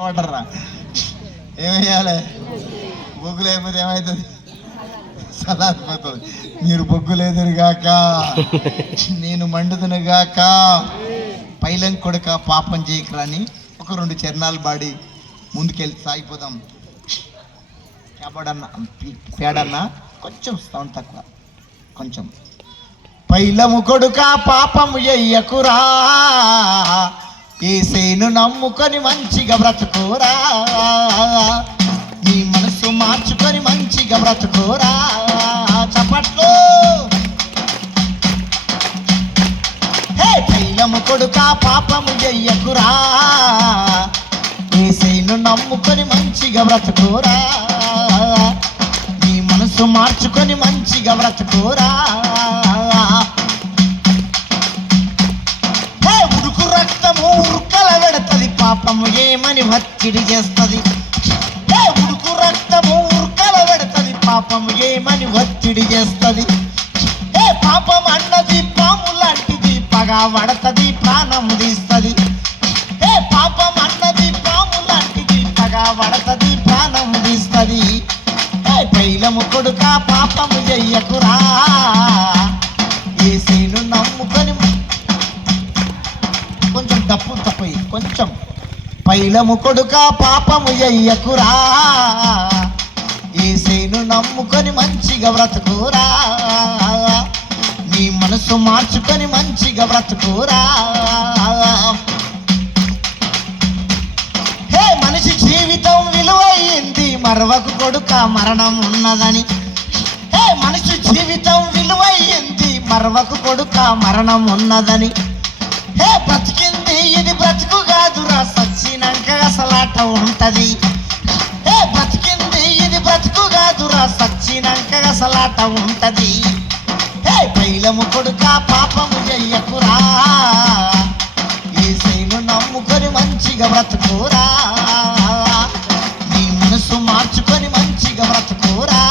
వాటర్రా ఏమయ్యాలి? బొగ్గులు అయిపోతే ఏమవుతుంది? సలాదిపోతుంది. మీరు బొగ్గులేదురుగాక, నేను మండుదునుగాక. పైలం కొడుక పాపం చేయకరాని ఒక 2 చరణాలు బాడి ముందుకెళ్ళి సాగిపోదాం. పేడన్నా కొంచెం సౌండ్ తక్కువ, కొంచెం. పైలము కొడుక పాపము ఎయ్యకురా, ఏసేను నమ్ముకొని మంచిగా బ్రతుకోరా, నీ మనసు మార్చుకొని మంచిగా బ్రతుకోరా. చప్పట్లు. హే పైలము కొడుక పాపము చెయ్యకురా, ఏసేను నమ్ముకొని మంచిగా బ్రతుకోరా, నీ మనసు మార్చుకొని మంచిగా బ్రతుకోరా. ఉరుకల పెడతది పాపము ఏమని ఒత్తిడి చేస్తుంది. ఉడుకు రక్తము ఉరుకల పెడతది పాపము ఏమని ఒత్తిడి చేస్తుంది. పాపం అన్నది పాము లాంటిది, పగా పడతది ప్రాణం తీస్తుంది. పాపం అన్నది పాము లాంటిది, పగా పడతది ప్రాణం తీస్తుంది. పైలము కొడుక పాపము చెయ్యకురా, ఏసేను నమ్ముకొని. కొంచెం తప్పు కొంచెం. పైలము కొడుక పాపము ఎయ్యకురా, ఏసేను నమ్ముకొని మంచిగా బ్రతుకురా, నీ మనసు మార్చుకొని మంచిగా బ్రతుకురా. హే మనిషి జీవితం విలువైంది, మరవకు కొడుక మరణం ఉన్నదని. హే మనిషి జీవితం విలువైంది, మరవకు కొడుక మరణం ఉన్నదని. హే బ్రతికింది ఇది బ్రతుకు కాదురా, సచ్చినాక అసలాట ఉంటది. హే బ్రతికింది ఇది బ్రతుకు కాదురా, సచ్చినాక అసలాట ఉంటది. హే పైలము కొడుక పాపము చెయ్యకురా, ఏసేను నమ్ముకొని మంచిగా బ్రతుకురా, నీ మనసు మార్చుకొని మంచిగా బ్రతుకురా.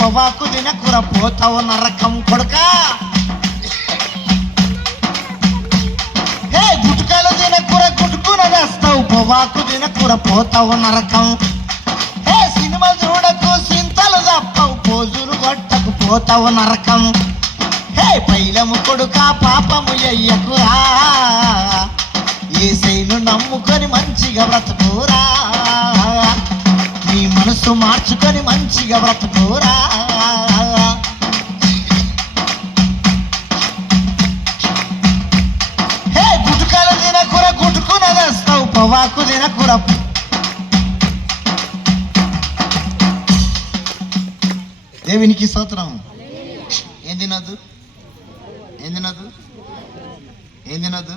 పొగాకు తినకుర పోతావు నరకం కొడుక. హే గుట్కలు తినకుర గుట్టుకున వేస్తావు, పొగాకు తినకుర పోతావు నరకం. హే సినిమా చూడకు సింతలు తప్పవు, పోజులు కొట్టకు పోతావు నరకం. హే పైలము కొడుక పాపము ఎయ్యకురా, ఏసేను నమ్ముకొని మంచిగా బ్రతుకురా, నీ మనసు మార్చుకొని మంచిగా బ్రతుకురా. హే గుటుకలు తినకుర గుట్టుకున వేస్తావు, పొగాకు తినకుర. దేవునికి స్తోత్రం. ఏం తినొద్దు? ఏం తినొద్దు? ఏం తినొద్దు?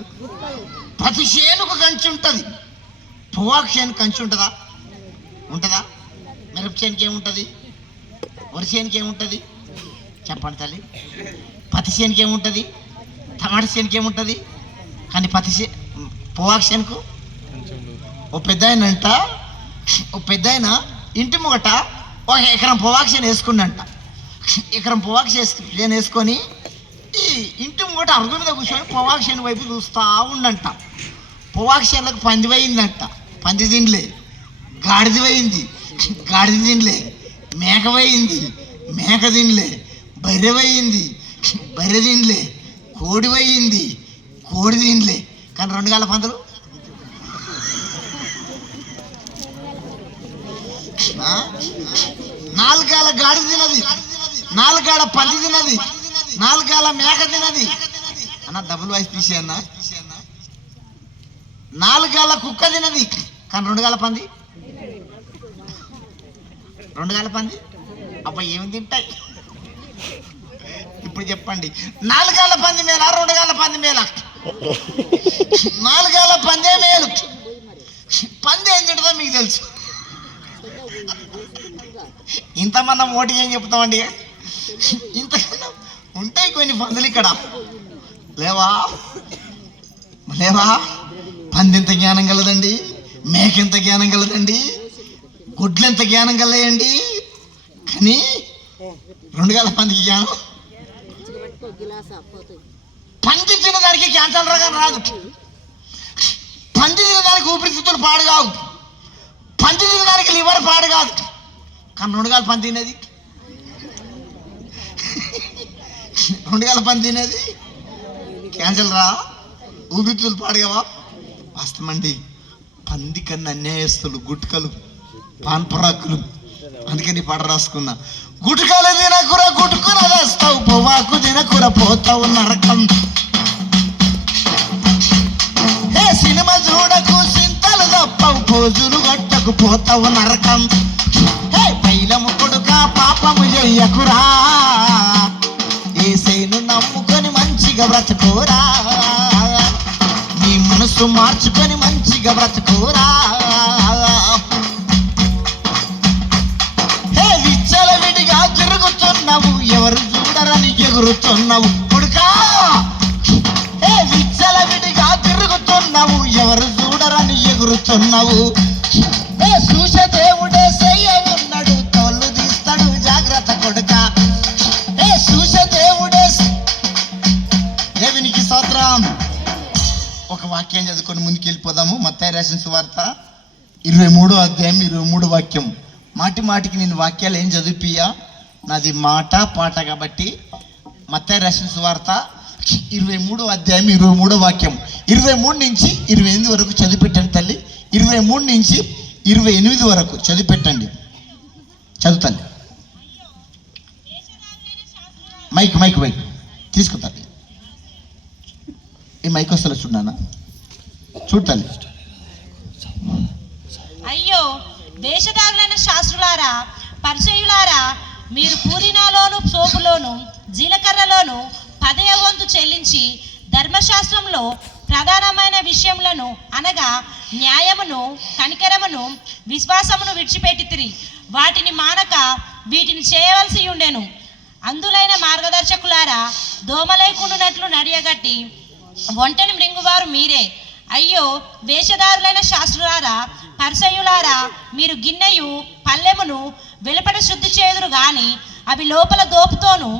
ప్రతి చేనుకు కంచి ఉంటుంది, పొగాకు చేను కంచి ఉంటుందా? ఉంటుందా? మిరప చేనుకి ఏముంటుంది? వరి చేనుకి ఏముంటుంది? చెప్పండి తల్లి. పత్తి చేనుకి ఏముంటుంది? టమాటా చేనుకి ఏముంటుంది? కానీ పొగాకు చేనుకు ఓ పెద్ద ఆయన ఇంటి ముంగట 1 ఎకరం పొగాకు చేను వేసుకున్నంట. ఎకరం పొగాకు చేను వేసుకొని ఈ ఇంటి ముంగట అరుగు మీద కూర్చొని పొగాకు చేను వైపు చూస్తూ ఉండంట. పొగాకు చేనులకు పంది పోయిందంట, పంది తినలే. గాడిద పోయింది, గాడిద తినలే. మేక పోయింది, మేక తినలే. బర్రె పోయింది, బర్రె తినలే. కోడి పోయింది, కోడి తినలే. కానీ 2 గాల పందులు, 4 గాల గాడిద తినది, 4 గాల పంది తినది, 4 గాల మేక తినది. అన్న డబుల్ వాయిస్ తీసే అన్న. 4 గాల కుక్క తినది, కానీ 2 గాల పంది, 2 గాల పంది అబ్బా ఏమి తింటాయి? ఇప్పుడు చెప్పండి, 4 గాల పంది మేలా 2 గాల పంది మేలా? 4 గాల పందే మేలు. పంది ఏం తింటుందో మీకు తెలుసు. ఇంతమంది ఓటికి ఏం చెప్తామండి? ఇంతకన్నా ఉంటాయి కొన్ని పందులు ఇక్కడ. లేవా లేవా? పంది ఎంత జ్ఞానం కలదండి, మేక ఎంత జ్ఞానం కలదండి, గుడ్లు ఎంత జ్ఞానం కలయండి. కానీ 2 గల పందికి జ్ఞానం, పంది తినదానికి క్యాన్సర్ రోగం రాదు, పంది తినదానికి ఊపిరితిత్తులు పాడు కావు, పంది తినదానికి లివర్ పాడు కాదు. కానీ 2 గల పంది తినేది, 2 గల పంది తినేది క్యాన్సర్ రా, ఊపిరితిత్తులు పాడుగావా. వాస్తవమండి, పంది కన్నా అన్యాయస్తులు గుట్కలు పాన్పరాకులు. అందుకని పాట రాసుకున్నా, గుట్కలు తినకుర గుట్టుకుర వేస్తావు, పొవాకు తినకుర పోతావు నరకం. ఏ సినిమా చూడకు సింతలు తప్పవు, పోజులు గట్టకు పోతావు నరకం. ఏ పైలము కొడుక పాపము చెయ్యకురా, ఏసైను నమ్ముకొని మంచిగా బ్రతుకోరా, నీ మనసు మార్చుకొని మంచిగా బ్రతుకోరా. హే విచ్చల విడిగా తిరుగుతున్నావు, ఎవరు చూడరని ఎగురుతున్నావు కొడుకా. హే విచ్చల విడిగా తిరుగుతున్నావు, ఎవరు చూడరని ఎగురుతున్నావు. హే సూష దేవుడే సయ్య ఉన్నాడు, తోళ్ళు తీస్తాడు జాగ్రత్త కొడుకా. హే సూష దేవుడే, దేవునికి స్తోత్రం. ఒక వాక్యం చదువుకొని ముందుకు వెళ్ళిపోదాము. మత్తయి రాసిన సువార్త 23వ అధ్యాయం 23వ వాక్యం. మాటి మాటికి నేను వాక్యాలు ఏం చదివిపియా, నాది మాట పాట కాబట్టి. మత్తయి రాసిన సువార్త 23వ అధ్యాయం 23వ వాక్యం. 23 నుంచి 28 వరకు చదివిపెట్టండి తల్లి. 23 నుంచి 28 వరకు చదివిపెట్టండి. చదువుతాను. మైక్ మైక్ మైక్ తీసుకుంటాను. ఈ మైక్ వస్తలే చూడనా, చూడాలి. అయ్యో వేషధారులైన శాస్త్రులారా, పరిసయ్యులారా, మీరు పూదినాలోను సోపులోను జీలకర్రలోను 10వ వంతు చెల్లించి ధర్మశాస్త్రంలో ప్రధానమైన విషయములను అనగా న్యాయమును, కనికరమును, విశ్వాసమును విడిచిపెట్టితిరి. వాటిని మానక వీటిని చేయవలసి ఉండెను. అందులైన మార్గదర్శకులారా, దోమలేకుండునట్లు నడియగట్టి ఒంటెని మృంగువారు మీరే. అయ్యో వేషధారులైన శాస్త్రులారా, పరిసయ్యులారా, మీరు గిన్నెయు పల్లెమును వెలుపట శుద్ధి చేదురు గాని అవి లోపల దోపుతోను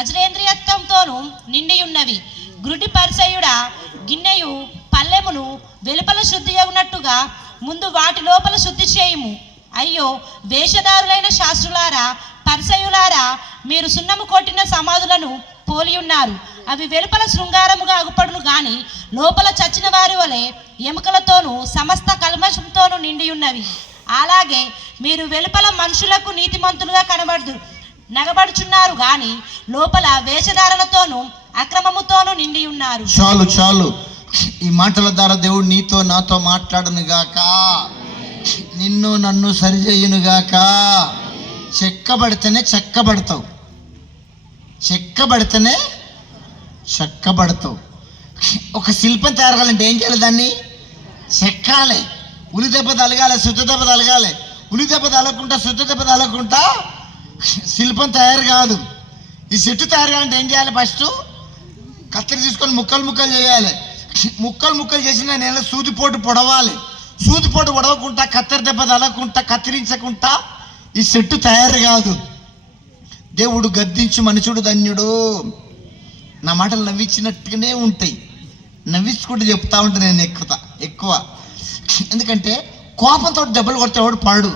అజరేంద్రియత్వంతోను నిండి ఉన్నవి. గ్రుడి పరిసయ్యుడా, గిన్నెయు పల్లెమును వెలుపల శుద్ధి అగునట్టుగా ముందు వాటి లోపల శుద్ధి చేయుము. అయ్యో వేషధారులైన శాస్త్రులారా, పరిసయ్యులారా, మీరు సున్నము కొట్టిన సమాధులను పోలి ఉన్నారు. అవి వెలుపల శృంగారముగా అగుపడును గాని లోపల చచ్చిన వారి వలె ఎముకలతోనూ సమస్త కల్మషంతోనూ నిండి ఉన్నవి. అలాగే మీరు వెలుపల మనుషులకు నీతిమంతులుగా నగబడుచున్నారు గాని లోపల వేషధారణతోనూ అక్రమముతోనూ నిండి ఉన్నారు. చాలు చాలు. ఈ మాటల ద్వారా దేవుడు నీతో నాతో మాట్లాడును గాక, నిన్ను నన్ను సరిచేయును గాక. చెక్కబడితేనే చెక్కబడతావు, చెక్కబడితేనే చెక్కబడతావు. ఒక శిల్పం తయారు కావాలంటే ఏం చేయాలి? దాన్ని చెక్కాలి. ఉలి దెబ్బ తలగాలి, శుద్ధ దెబ్బ తలగాలి. ఉలి దెబ్బ తలకుంటా, శుద్ధ దెబ్బ తలకుంటా శిల్పం తయారు కాదు. ఈ చెట్టు తయారు కావాలంటే ఏం చేయాలి? ఫస్ట్ కత్తిరి తీసుకొని ముక్కలు ముక్కలు చేయాలి. ముక్కలు ముక్కలు చేసిన నేల సూదిపోటు పొడవాలి. సూదిపోటు పొడవకుంటా, కత్తెర దెబ్బ తలకుంటా, కత్తిరించకుంటా ఈ చెట్టు తయారు కాదు. దేవుడు గద్దించి మనుషుడు ధన్యుడు. నా మాటలు నవ్వించినట్టుగానే ఉంటాయి, నవ్వించుకుంటూ చెప్తా ఉంటే నేను ఎక్కువ. ఎందుకంటే కోపంతో దెబ్బలు కొడితే వాడు పడు.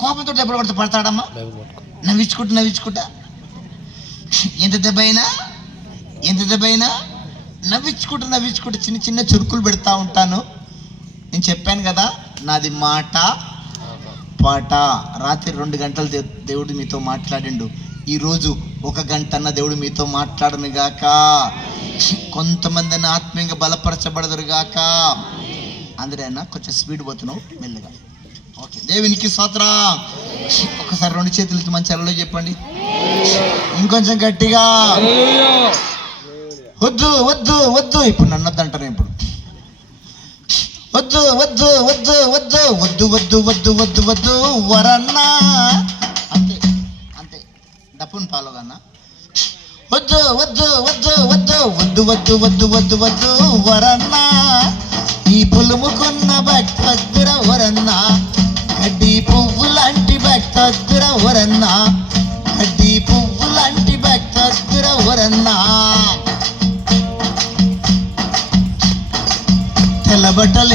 కోపంతో దెబ్బలు కొడితే పడతాడమ్మా? నవ్వించుకుంటా ఎంత దెబ్బ అయినా నవ్వించుకుంటూ చిన్న చిన్న చురుకులు పెడతా ఉంటాను. నేను చెప్పాను కదా, నాది మాట పాట. రాత్రి 2 గంటలు దేవుడు మీతో మాట్లాడిండు. ఈరోజు 1 గంట అన్న దేవుడు మీతో మాట్లాడను గాక. కొంతమందిని ఆత్మీయంగా బలపరచబడదురు గాక. అందరైనా కొంచెం స్పీడ్ పోతున్నావు, మెల్లగా. ఓకే, దేవునికి స్తోత్రం. ఒకసారి 2 చేతులతో మంచి అరలో చెప్పండి, ఇంకొంచెం గట్టిగా. వద్దు వద్దు వద్దు, ఇప్పుడు నన్ను వద్దంటాను. ఇప్పుడు వద్దు వద్దు వద్దు వద్దు వద్దు వద్దు వద్దు వద్దు వద్దు వరన్నా. అంతే అంతే, డప్పును ఫాలో కన్నా. వద్దు వద్దు వద్దు వద్దు వద్దు వద్దు వద్దు వద్దు వద్దు వరన్నా. ఈ పులుముకున్న భక్తుర వరన్నా, గడ్డి పువ్వు లాంటి భక్తి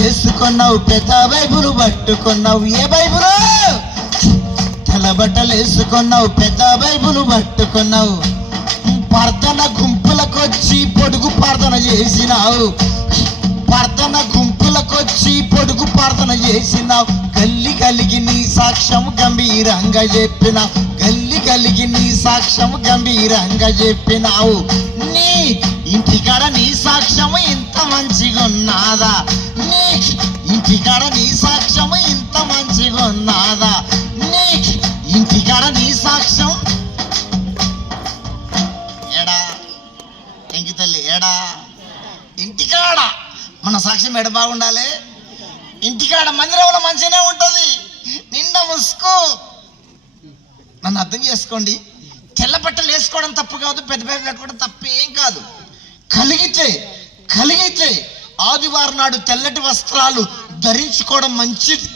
వేసుకున్నావు, పెద్ద బైబుల్ పట్టుకున్నావు. ఏ బైబుల్? తెల్ల బట్టలు వేసుకున్నావు, పెద్ద బైబుల్ పట్టుకున్నావు. ప్రార్థన గుంపులకొచ్చి పొడుగు ప్రార్థన చేసినావు. ప్రార్థన గుంపులకొచ్చి పొడుగు ప్రార్థన చేసినావు. గల్లి కలిగి నీ సాక్ష్యం గంభీరంగా చెప్పినావు. గల్లి కలిగి నీ సాక్ష్యం గంభీరంగా చెప్పినావు. నీ ఇంటికాడ నీ సాక్ష్యం ఇంత మంచిగా ఉన్నాదా? నీ ఇంటికాడ నీ సాక్ష్యం ఇంత మంచిగా ఉన్నాదా? నీ ఇంటికాడ నీ సాక్ష్యం ఏడా? ఎంకి తల్లి ఏడా? ఇంటికాడ మన సాక్ష్యం ఎడ బాగుండాలి? ఇంటికాడ మందిరంలో మంచిగానే ఉంటుంది, నిండా ముసుకో. నన్ను అర్థం చేసుకోండి. తెల్ల బట్టలు వేసుకోవడం తప్పు కాదు, పెద్ద బ్యాగ్ కట్టుకోవడం తప్పేం కాదు. కలిగితే ఆదివారం నాడు తెల్లటి వస్త్రాలు ధరించుకోవడం మంచిది.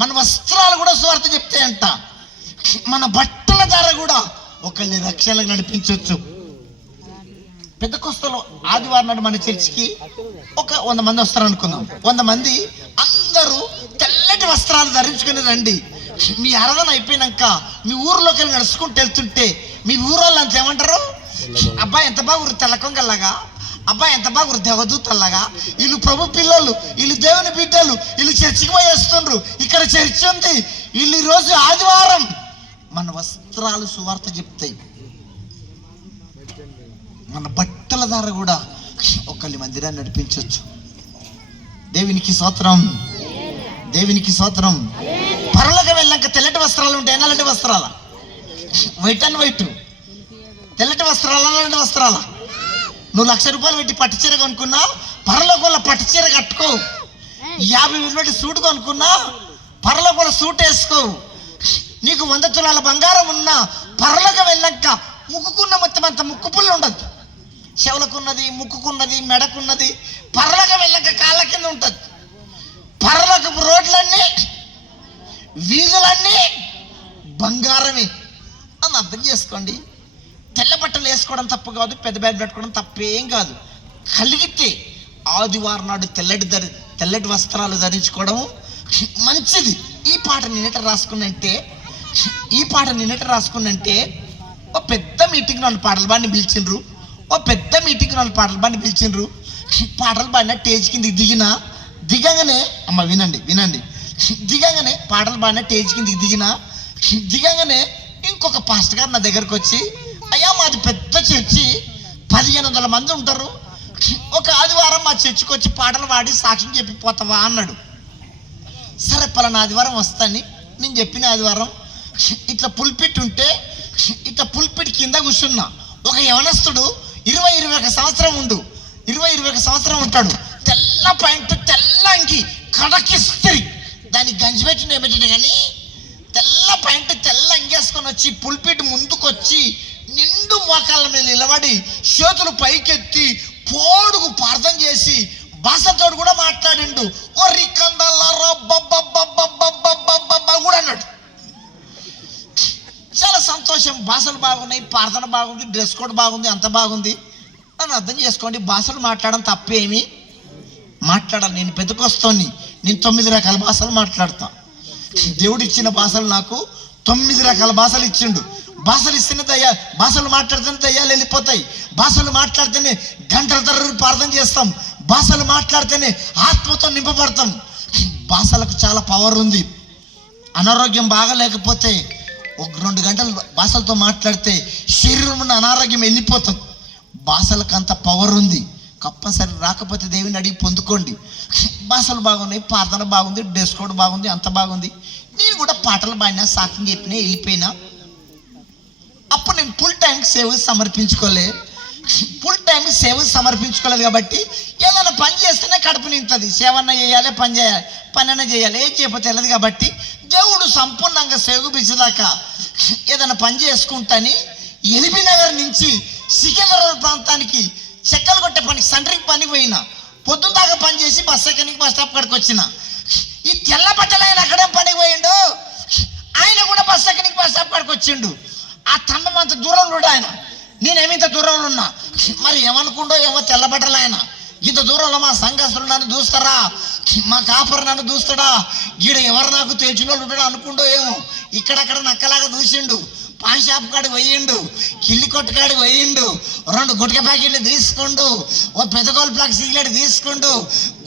మన వస్త్రాలు కూడా సువార్త చెప్తే అంట. మన బట్టల ద్వారా కూడా ఒకరిని రక్షణకు నడిపించవచ్చు. పెద్ద కొస్తలో ఆదివారం నాడు మన చర్చికి ఒక 100 మంది వస్తారు అనుకుందాం. 100 మంది అందరూ తెల్లటి వస్త్రాలు ధరించుకుని రండి. మీ ఆరాధన అయిపోయినాక మీ ఊర్లోకి వెళ్ళి నడుచుకుంటూ వెళ్తుంటే మీ ఊరోళ్ళు అంత ఏమంటారు? అబ్బాయి ఎంత బాగురు తెల్లకొంగల్లాగా, అబ్బాయి ఎంత బాగురు దేవదూతల్లాగా, వీళ్ళు ప్రభు పిల్లలు, వీళ్ళు దేవుని బిడ్డలు, వీళ్ళు చర్చికి పోయి వస్తుండ్రు, ఇక్కడ చర్చి ఉంది, వీళ్ళు ఈరోజు ఆదివారం. మన వస్త్రాలు సువార్త చెప్తాయి. మన బట్టల ద్వారా కూడా ఒకళ్ళ మందిరాన్ని నడిపించవచ్చు. దేవునికి స్తోత్రం, దేవునికి స్తోత్రం. పరలోకం వెళ్ళాక తెల్లటి వస్త్రాలు ఉంటాయి. నల్లటి వస్త్రాల? White and white. తెల్లటి వస్త్రాల, నల్లటి వస్త్రాల? నువ్వు 1,00,000 రూపాయలు పెట్టి పట్టు చీర కొనుక్కున్నా, పరలోకంలో పట్టు చీర కట్టుకో. 50,000 పెట్టి సూట్ కొనుక్కున్నా, పరలోకంలో సూట్ వేసుకో. నీకు 100 తులాల బంగారం ఉన్నా పరలోకం వెళ్ళాక ముక్కుకున్న మొత్తం అంత ముక్కు పుల్లు ఉండదు. చెవులకున్నది, ముక్కుకున్నది, మెడకున్నది పరలోకం వెళ్ళాక కాళ్ళ కింద ఉంటుంది. పరలోకపు రోడ్లన్నీ, వీధులన్నీ బంగారమే అని అర్థం చేసుకోండి. తెల్ల బట్టలు వేసుకోవడం తప్పు కాదు, పెద్ద బ్యాగ్ పెట్టుకోవడం తప్పేం కాదు. కలిగితే ఆదివారం నాడు తెల్లటి వస్త్రాలు ధరించుకోవడం మంచిది. ఈ పాట నేనెట రాసుకున్నంటే ఓ పెద్ద మీటింగ్ నన్ను పాటలు బాడిని పిలిచిండ్రు. పాటలు పాడిన స్టేజ్ కింద దిగంగానే అమ్మ వినండి దిగంగానే పాటలు పాడిన స్టేజ్ కిందకి దిగంగానే ఇంకొక పాస్టర్ గారు నా దగ్గరకు వచ్చి, అయ్యా మాది పెద్ద చర్చి, 1500 మంది ఉంటారు, ఒక ఆదివారం మా చర్చికి వచ్చి పాటలు పాడి సాక్ష్యం చెప్పిపోతావా అన్నాడు. సరే పలానా ఆదివారం వస్తాను. నేను చెప్పిన ఆదివారం ఇట్లా పుల్పిట్ ఉంటే ఇట్లా పుల్పిట్ కింద కూర్చున్నా. ఒక యవనస్తుడు 20-21 సంవత్సరం ఉంటాడు. తెల్ల ప్యాంటు, తెల్ల అంగి, కడకిస్త్రి, దానికి గంజి పెట్టిన ఏమిటి కానీ తెల్ల ప్యాంటు, తెల్ల అంగేసుకొని వచ్చి పుల్పిట్ ముందుకొచ్చి నిండు మోకాళ్ళ మీద నిలబడి చేతులు పైకెత్తి పోడుగు ప్రార్థన చేసి భాషతోడు కూడా మాట్లాడిండు. ఓ రికందల్లారా కూడా అన్నాడు. చాలా సంతోషం. భాషలు బాగున్నాయి, ప్రార్థన బాగుంది, డ్రెస్ కోడ్ బాగుంది, అంత బాగుంది. నన్ను అర్థం చేసుకోండి. భాషలు మాట్లాడడం తప్పేమి? మాట్లాడాలి. నేను పెద్దకొస్తాను. నేను 9 రకాల భాషలు మాట్లాడతా. దేవుడు ఇచ్చిన భాషలు నాకు 9 రకాల భాషలు ఇచ్చిండు. భాషలు ఇస్తేనే భాషలు మాట్లాడితేనే దయ్యాలు వెళ్ళిపోతాయి. భాషలు మాట్లాడితేనే గంటల తరబడి ప్రార్థన చేస్తాం. భాషలు మాట్లాడితేనే ఆత్మతో నింపబడతాం. భాషలకు చాలా పవర్ ఉంది. అనారోగ్యం బాగా లేకపోతే ఒక 2 గంటలు భాషలతో మాట్లాడితే శరీరం ఉన్న అనారోగ్యం వెళ్ళిపోతుంది. భాషలకు అంత పవర్ ఉంది. కంపల్సరీ రాకపోతే దేవుని అడిగి పొందుకోండి. భాషలు బాగున్నాయి, ప్రార్థన బాగుంది, డ్రెస్ కోడ్ బాగుంది, అంత బాగుంది. నేను కూడా పాటలు పాడినా, సాక్ష్యం చెప్పినా, వెళ్ళిపోయినా. అప్పుడు నేను ఫుల్ టైం సేవ సమర్పించుకోలేదు కాబట్టి ఏదైనా పని చేస్తేనే కడుపు నింటుంది. సేవన్న చేయాలి, పని అన్న చేయాలి. ఏం చేయకపోతే వెళ్ళదు కాబట్టి దేవుడు సంపూర్ణంగా సేవపించేదాకా ఏదైనా పని చేసుకుంటాని ఎల్బీ నగర్ నుంచి సికింద్రాబాద్ ప్రాంతానికి చెక్కలు కొట్టే పనికి, సెంటరింగ్ పనికి పోయినా. పొద్దున్న దాకా పని చేసి బస్ ఎక్కడికి బస్ స్టాప్ కాడికి వచ్చిన. ఈ తెల్ల బట్టలు ఆయన అక్కడేం పనికి పోయిండు, ఆయన కూడా బస్ ఎక్కడికి బస్ స్టాప్ కాడికి వచ్చిండు. ఆ తండం అంత దూరంలో ఆయన, నేనేమింత దూరంలో ఉన్నా. మరి ఏమనుకుండో ఏమో తెల్ల బట్టలు ఆయన. ఇంత దూరంలో మా సంఘస్థులు నన్ను చూస్తారా, మా కాపరు నన్ను చూస్తాడా, ఈడ ఎవరు నాకు తెలిసిన వాళ్ళు ఉంటాడు అనుకుంటూ ఏమో ఇక్కడక్కడ నక్కలాగా చూసిండు. పాన్ షాప్ కాడికి పోయిండు, కిల్లి కొట్టు కాడికి పోయిండు, 2 గుట్క ప్యాకెట్లు తీసుకుండు, ఓ పెద్ద గోల్ ప్లాక్ సిగరెట్ తీసుకుండు,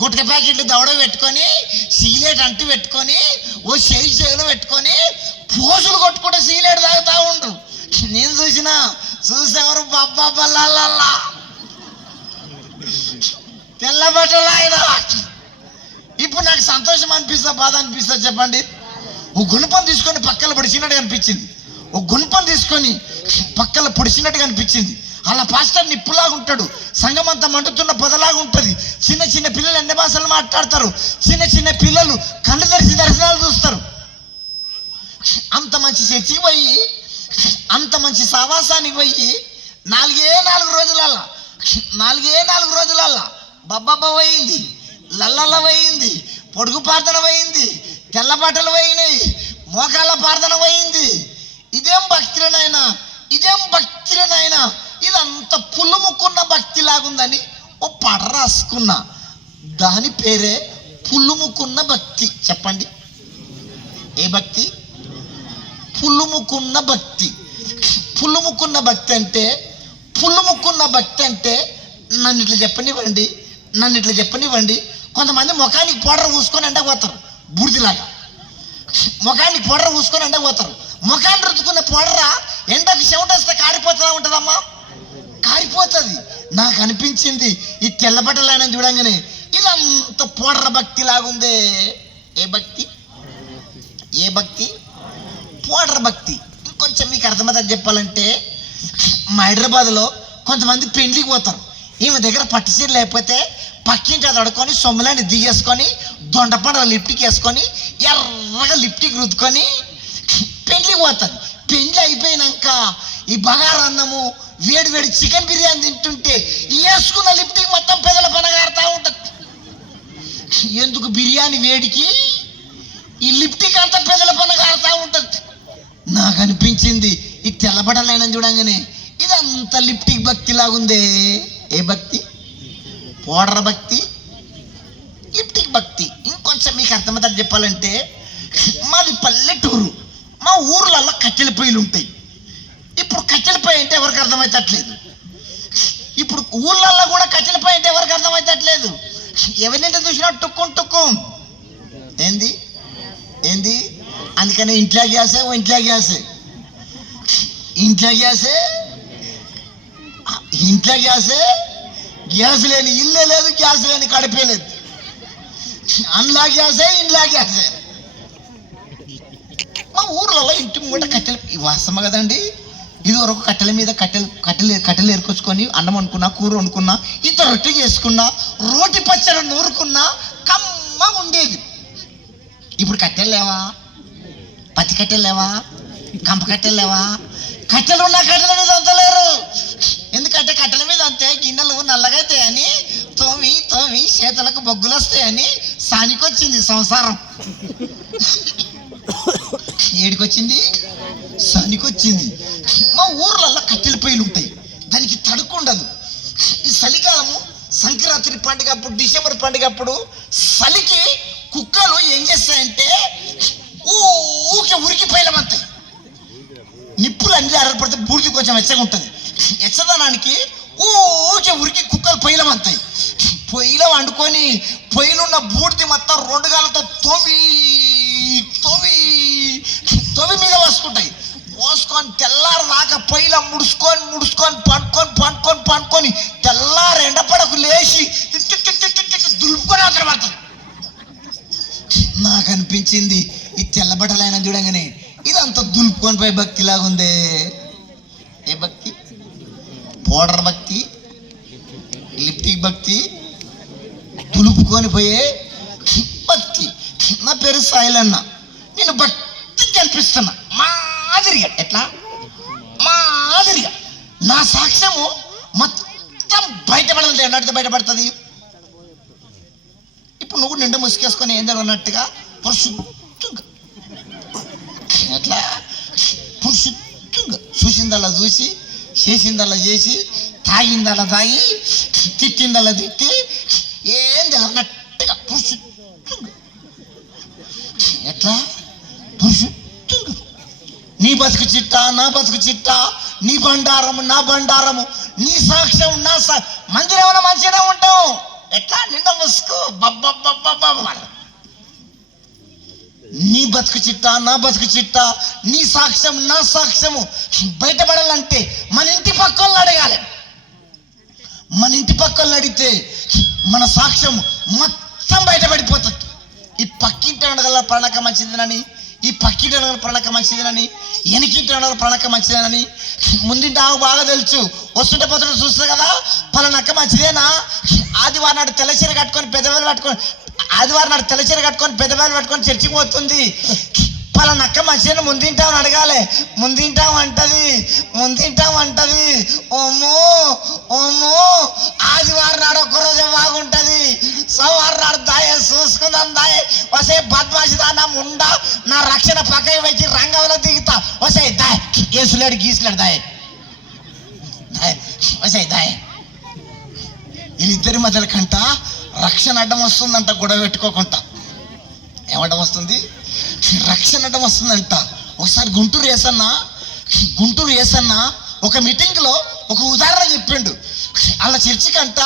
గుట్క ప్యాకెట్లు దవడ పెట్టుకొని సిగరెట్ అంటు పెట్టుకొని ఓ చెయ్యిలో పెట్టుకొని పోసులు కొట్టుకుంటూ సిగరెట్ తాగుతా ఉండు. నేను చూసేవారు బాబ్బా బల్లా తెల్ల బట్టలు ఆయన. ఇప్పుడు నాకు సంతోషం అనిపిస్తా, బాధ అనిపిస్తా చెప్పండి? ఓ గుణపం తీసుకొని పక్కన పొడిచినట్టు అనిపించింది, ఓ గుణపం తీసుకొని పక్కన పొడిచినట్టుగా అనిపించింది. అలా పాస్టర్ నిప్పులాగా ఉంటాడు, సంఘం అంతా మండుతున్న పొదలాగా ఉంటుంది. చిన్న చిన్న పిల్లలు ఎన్ని భాషలు మాట్లాడతారు, చిన్న చిన్న పిల్లలు కళ్ళు తెరిచి దర్శనాలు చూస్తారు. అంత మంచి చర్చికి పోయి, అంత మంచి సావాసానికి పోయి 4 రోజులల్లా బబ్బబ్బ పోయింది, లల్లల పోయింది, పొడుగు ప్రార్థన పోయింది, తెల్ల బట్టలు పోయినాయి, మోకాళ్ళ ప్రార్థన పోయింది. ఇదేం భక్తిలోనైనా, ఇదంతా పుల్లుముక్కున్న భక్తి లాగుందని ఓ పాట రాసుకున్నా. దాని పేరే పుల్లుముక్కున్న భక్తి. చెప్పండి, ఏ భక్తి? పుల్లుముక్కున్న భక్తి. పుల్లుముక్కున్న భక్తి అంటే నన్ను ఇట్లా చెప్పనివ్వండి. కొంతమంది ముఖానికి పౌడర్ పూసుకొని ఎండపోతారు, బూడిదిలాగా ముఖానికి పౌడర్ పూసుకొని ఎండపోతారు. ముఖాన్ని రుద్దుకున్న పౌడరా ఎండకు చెమట వస్తే కారిపోతుందా ఉంటుందమ్మా? కారిపోతుంది. నాకు అనిపించింది ఈ తెల్లబట్టలు ఆయన చూడంగానే ఇదంతా పౌడర్ భక్తి లాగుందే. ఏ భక్తి? పౌడర్ భక్తి. ఇంకొంచెం మీకు అర్థమవుతుంది చెప్పాలంటే, మా హైదరాబాద్లో కొంతమంది పెళ్లికి పోతారు. ఈమె దగ్గర పట్టు చీర లేకపోతే పక్కింటి అది అడుకొని సొమ్ములని దిగేసుకొని దొండపండ లిప్టిక్ వేసుకొని ఎర్రగా లిప్టిక్ రుద్దుకొని పెళ్లికి పోతుంది. పెళ్లి అయిపోయినాక ఈ బగారా అన్నము, వేడి చికెన్ బిర్యానీ తింటుంటే వేసుకున్న లిప్టిక్ మొత్తం పెదల పనగారుతూ ఉంటుంది. ఎందుకు? బిర్యానీ వేడికి ఈ లిప్టిక్ అంతా పెదల పనగారుతూ ఉంటుంది. నాకు అనిపించింది ఈ తెల్లబడలైన చూడంగానే ఇదంతా లిప్టిక్ భక్తి లాగుందే. ఏ భక్తి? పౌడర్ భక్తి, లిప్టిక్ భక్తి. ఇంకొంచెం మీకు అర్థమవుతుంది చెప్పాలంటే, మాది పల్లెటూరు. మా ఊర్లలో కట్టెల పొయ్యిలు ఉంటాయి. ఇప్పుడు కట్టెల పొయ్యి అంటే ఎవరికి అర్థమవుతట్లేదు. ఇప్పుడు ఊర్లలో కూడా కట్టెల పొయ్యి అంటే ఎవరికి అర్థమవుతట్లేదు. ఎవరింటే చూసినా టుక్కుం ఏంది అందుకని ఇంట్లో గ్యాసే, గ్యాస్ లేని ఇల్లే లేదు, గ్యాస్ లేని కడిపే లేదు. ఇంట్లో గ్యాసే. మా ఊర్లలో ఇంటి ముంగట కట్టెలు వాస్తవం కదండి. ఇదివరకు కట్టెల మీద కట్టెలు ఏరుకొచ్చుకొని అన్నం వండుకున్నా, కూర వండుకున్నా, ఇంత రొట్టె చేసుకున్నా, రోటి పచ్చడి నూరుకున్నా కమ్మ ఉండేది. ఇప్పుడు కట్టెలు లేవా? పత్తి కట్టెలు లేవా? కంప కట్టెలు లేవా? కట్టెలు ఉన్న కట్టెల మీద అంతలేరు. ఎందుకంటే కట్టెల మీద అంతే గిన్నెలు నల్లగా అవుతాయని, తోమి చేతులకు బొగ్గులు వస్తాయని సానికొచ్చింది సంసారం. ఏడికొచ్చింది? సానికొచ్చింది. మా ఊర్లలో కట్టెల పొయ్యిలు ఉంటాయి, దానికి తడుకుండదు. ఈ చలికాలము సంక్రాంతి పండుగ అప్పుడు, డిసెంబర్ పండుగ అప్పుడు చలికి కుక్కలు ఏం చేస్తాయంటే ఊకే ఉరికి పైలమంతాయి. నిప్పులు అన్ని ఆరపడితే బూడిది కొంచెం వెచ్చగా ఉంటుంది. వెచ్చదనానికి ఊకే ఉరికి కుక్కలు పైలమంతాయి. పొయ్యిలో వండుకొని పొయ్యిలున్న బూడిది మొత్తం 2 గాలతో తొవి మీద పోసుకుంటాయి. పోసుకొని తెల్లారు దాకా పొయ్యిలో ముడుచుకొని పండుకొని తెల్లారు ఎండపడకు లేచి దులుపుకొని అవతల పడతాయి. నాకు అనిపించింది ఈ తెల్లబట్టలైన చూడంగానే ఇదంతా దులుపుకొని పోయి భక్తి లాగుందే. ఏ భక్తి? పౌడర్ భక్తి, లిప్టిక్ భక్తి, దులుపుకొని పోయే భక్తి. నా పేరు సాయిలన్న. నేను భక్తి కల్పిస్తున్నా మాదిరిగా. ఎట్లా? మాదిరిగా నా సాక్ష్యము మొత్తం బయటపడాలి. ఎన్నటితో బయటపడుతుంది? ఇప్పుడు నువ్వు నిండు ముసుకేసుకొని ఏం జరగనట్టుగా పరిశుద్ధంగా, ఎట్లా పరిశుద్ధంగా చూసిందల్లా చూసి, చేసిందల్లా చేసి, తాగిందల్లా తాగి, తిట్టిందల్లా తిట్టి, ఏం తెలియనట్టుగా పురుషు ఎట్లా పురుషు నీ బతుకు చిట్ట నా బతుకు చిట్ట, నీ బండారము నా బండారము, నీ సాక్ష్యం నా మందిరంలో మంచిగా ఉంటాం. ఎట్లా నిండా ముసుకు బబ్బబ్బబ్బబ్బ. నీ బతుకు చిట్ట నా బతుకు చిట్ట, నీ సాక్ష్యం నా సాక్ష్యము బయటపడాలంటే మన ఇంటి పక్కలను అడగాలి. మన ఇంటి పక్కలను అడిగితే మన సాక్ష్యం మొత్తం బయటపడిపోతుంది. ఈ పక్కింటి అడగల ప్రణక మంచిదేనని, ఈ పక్కింటి అడగల ప్రణక మంచిదేనని, వెనకింటి అడగల ప్రణక మంచిదేనని, ముందింటి ఆమె బాగా తెలుసు. వస్తుంటే పోతుంటే చూస్తుంది కదా, పలానక్క మంచిదేనా. ఆదివారం నాడు తెల్లచీర కట్టుకొని పెద్దవేలు పట్టుకొని, ఆదివారం నాడు తెల్లచీర కట్టుకొని పెద్దవేలు పట్టుకొని చర్చికి పోతుంది. పలానక్క మంచిదేనా ముందింటామని అడగాలి. ముందింటాం అంటది. ఓమో ఓమో, ఆదివారం నాడు ఒక్కరోజే బాగుంటది, సోమవారం నాడు దాయే చూసుకుందాం దాయే. వసే బద్మాషి దానా ఉండా, నా రక్షణ పక్కకి వచ్చి రంగంలో దిగుతా. వసే దాయ్ ఏసులేడు గీసులేడు దాయే వసే దాయే. వీళ్ళిద్దరి మధ్యల కంట రక్షణ అడ్డం వస్తుందంట. గొడవ పెట్టుకోకుండా ఏమడ్డం వస్తుంది? రక్షణ అడ్డం వస్తుందంట. ఒకసారి గుంటూరు ఏసన్న ఒక మీటింగ్లో ఒక ఉదాహరణ చెప్పిండు. వాళ్ళ చర్చికంట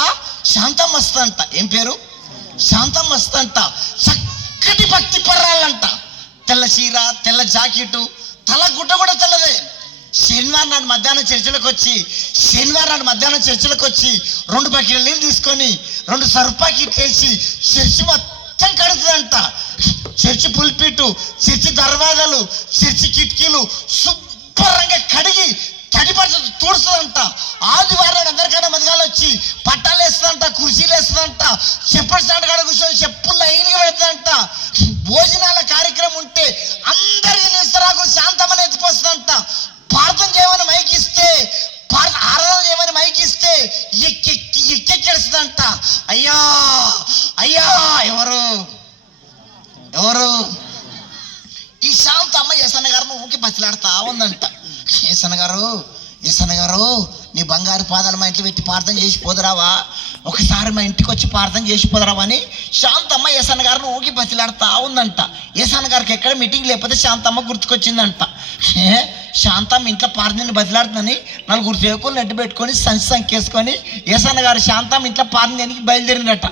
శాంతం వస్తుందంట. ఏం పేరు? శాంతం వస్తుందంట. చక్కటి భక్తి పర్రాలంట. తెల్ల చీర, తెల్ల జాకెట్, తల గుడ్డ కూడా తెల్లదే. శనివారం నాడు మధ్యాహ్నం చర్చిలకు వచ్చి 2 బకెట్ల నీళ్ళు తీసుకొని 2 సర్పాకిట్లు వేసి చర్చి మొత్తం కడుతుందంట. చర్చి పుల్పిటు, చర్చి దర్వాజాలు, చర్చి కిటికీలు శుభ్రంగా కడిగి తడిపడుతుంది, తుడుస్తుందంట. ఆదివారం అందరికన్నా మధ్యలో వచ్చి పట్టాలు వేస్తుందంట, కుర్చీలు వేస్తుందంట, చెప్పుల స్టాండ్ కాడ కూర్చొని చెప్పుల్లో అయినగా పెడుతుందంట. భోజనాల కార్యక్రమం ఉంటే అందరికీ నిస్తరాకులు శాంతమని ఎత్తుకొస్తుందంట. ప్రార్థన చేయమని మైకిస్తే, ఆరాధన చేయమని మైకిస్తే ఎక్కెక్కేస్తుందంట. అయ్యా ఎవరు ఈ శాంతమ్మ ఏసన్న గారు ఊకి బతిలాడుతా ఉందంట. ఏసన్న గారు నీ బంగారు పాదాలు మా ఇంట్లో పెట్టి ప్రార్థన చేసి పోదురావా, ఒకసారి మా ఇంటికి వచ్చి ప్రార్థన చేసి పోదురావా అని శాంతమ్మ ఏసన్న గారిని ఊకి బతిలాడుతా ఉందంట. ఏసన్న గారికి ఎక్కడ మీటింగ్ లేకపోతే శాంతమ్మ గుర్తుకొచ్చిందంట. శాంతమ్మ ఇంట్లో ప్రార్థనని బతిలాడుతుందని 4 సేవకులు నెట్టు పెట్టుకొని సంకేసుకొని ఏసన్న గారు శాంతమ్మ ఇంట్లో ప్రార్థనకి బయలుదేరిందట.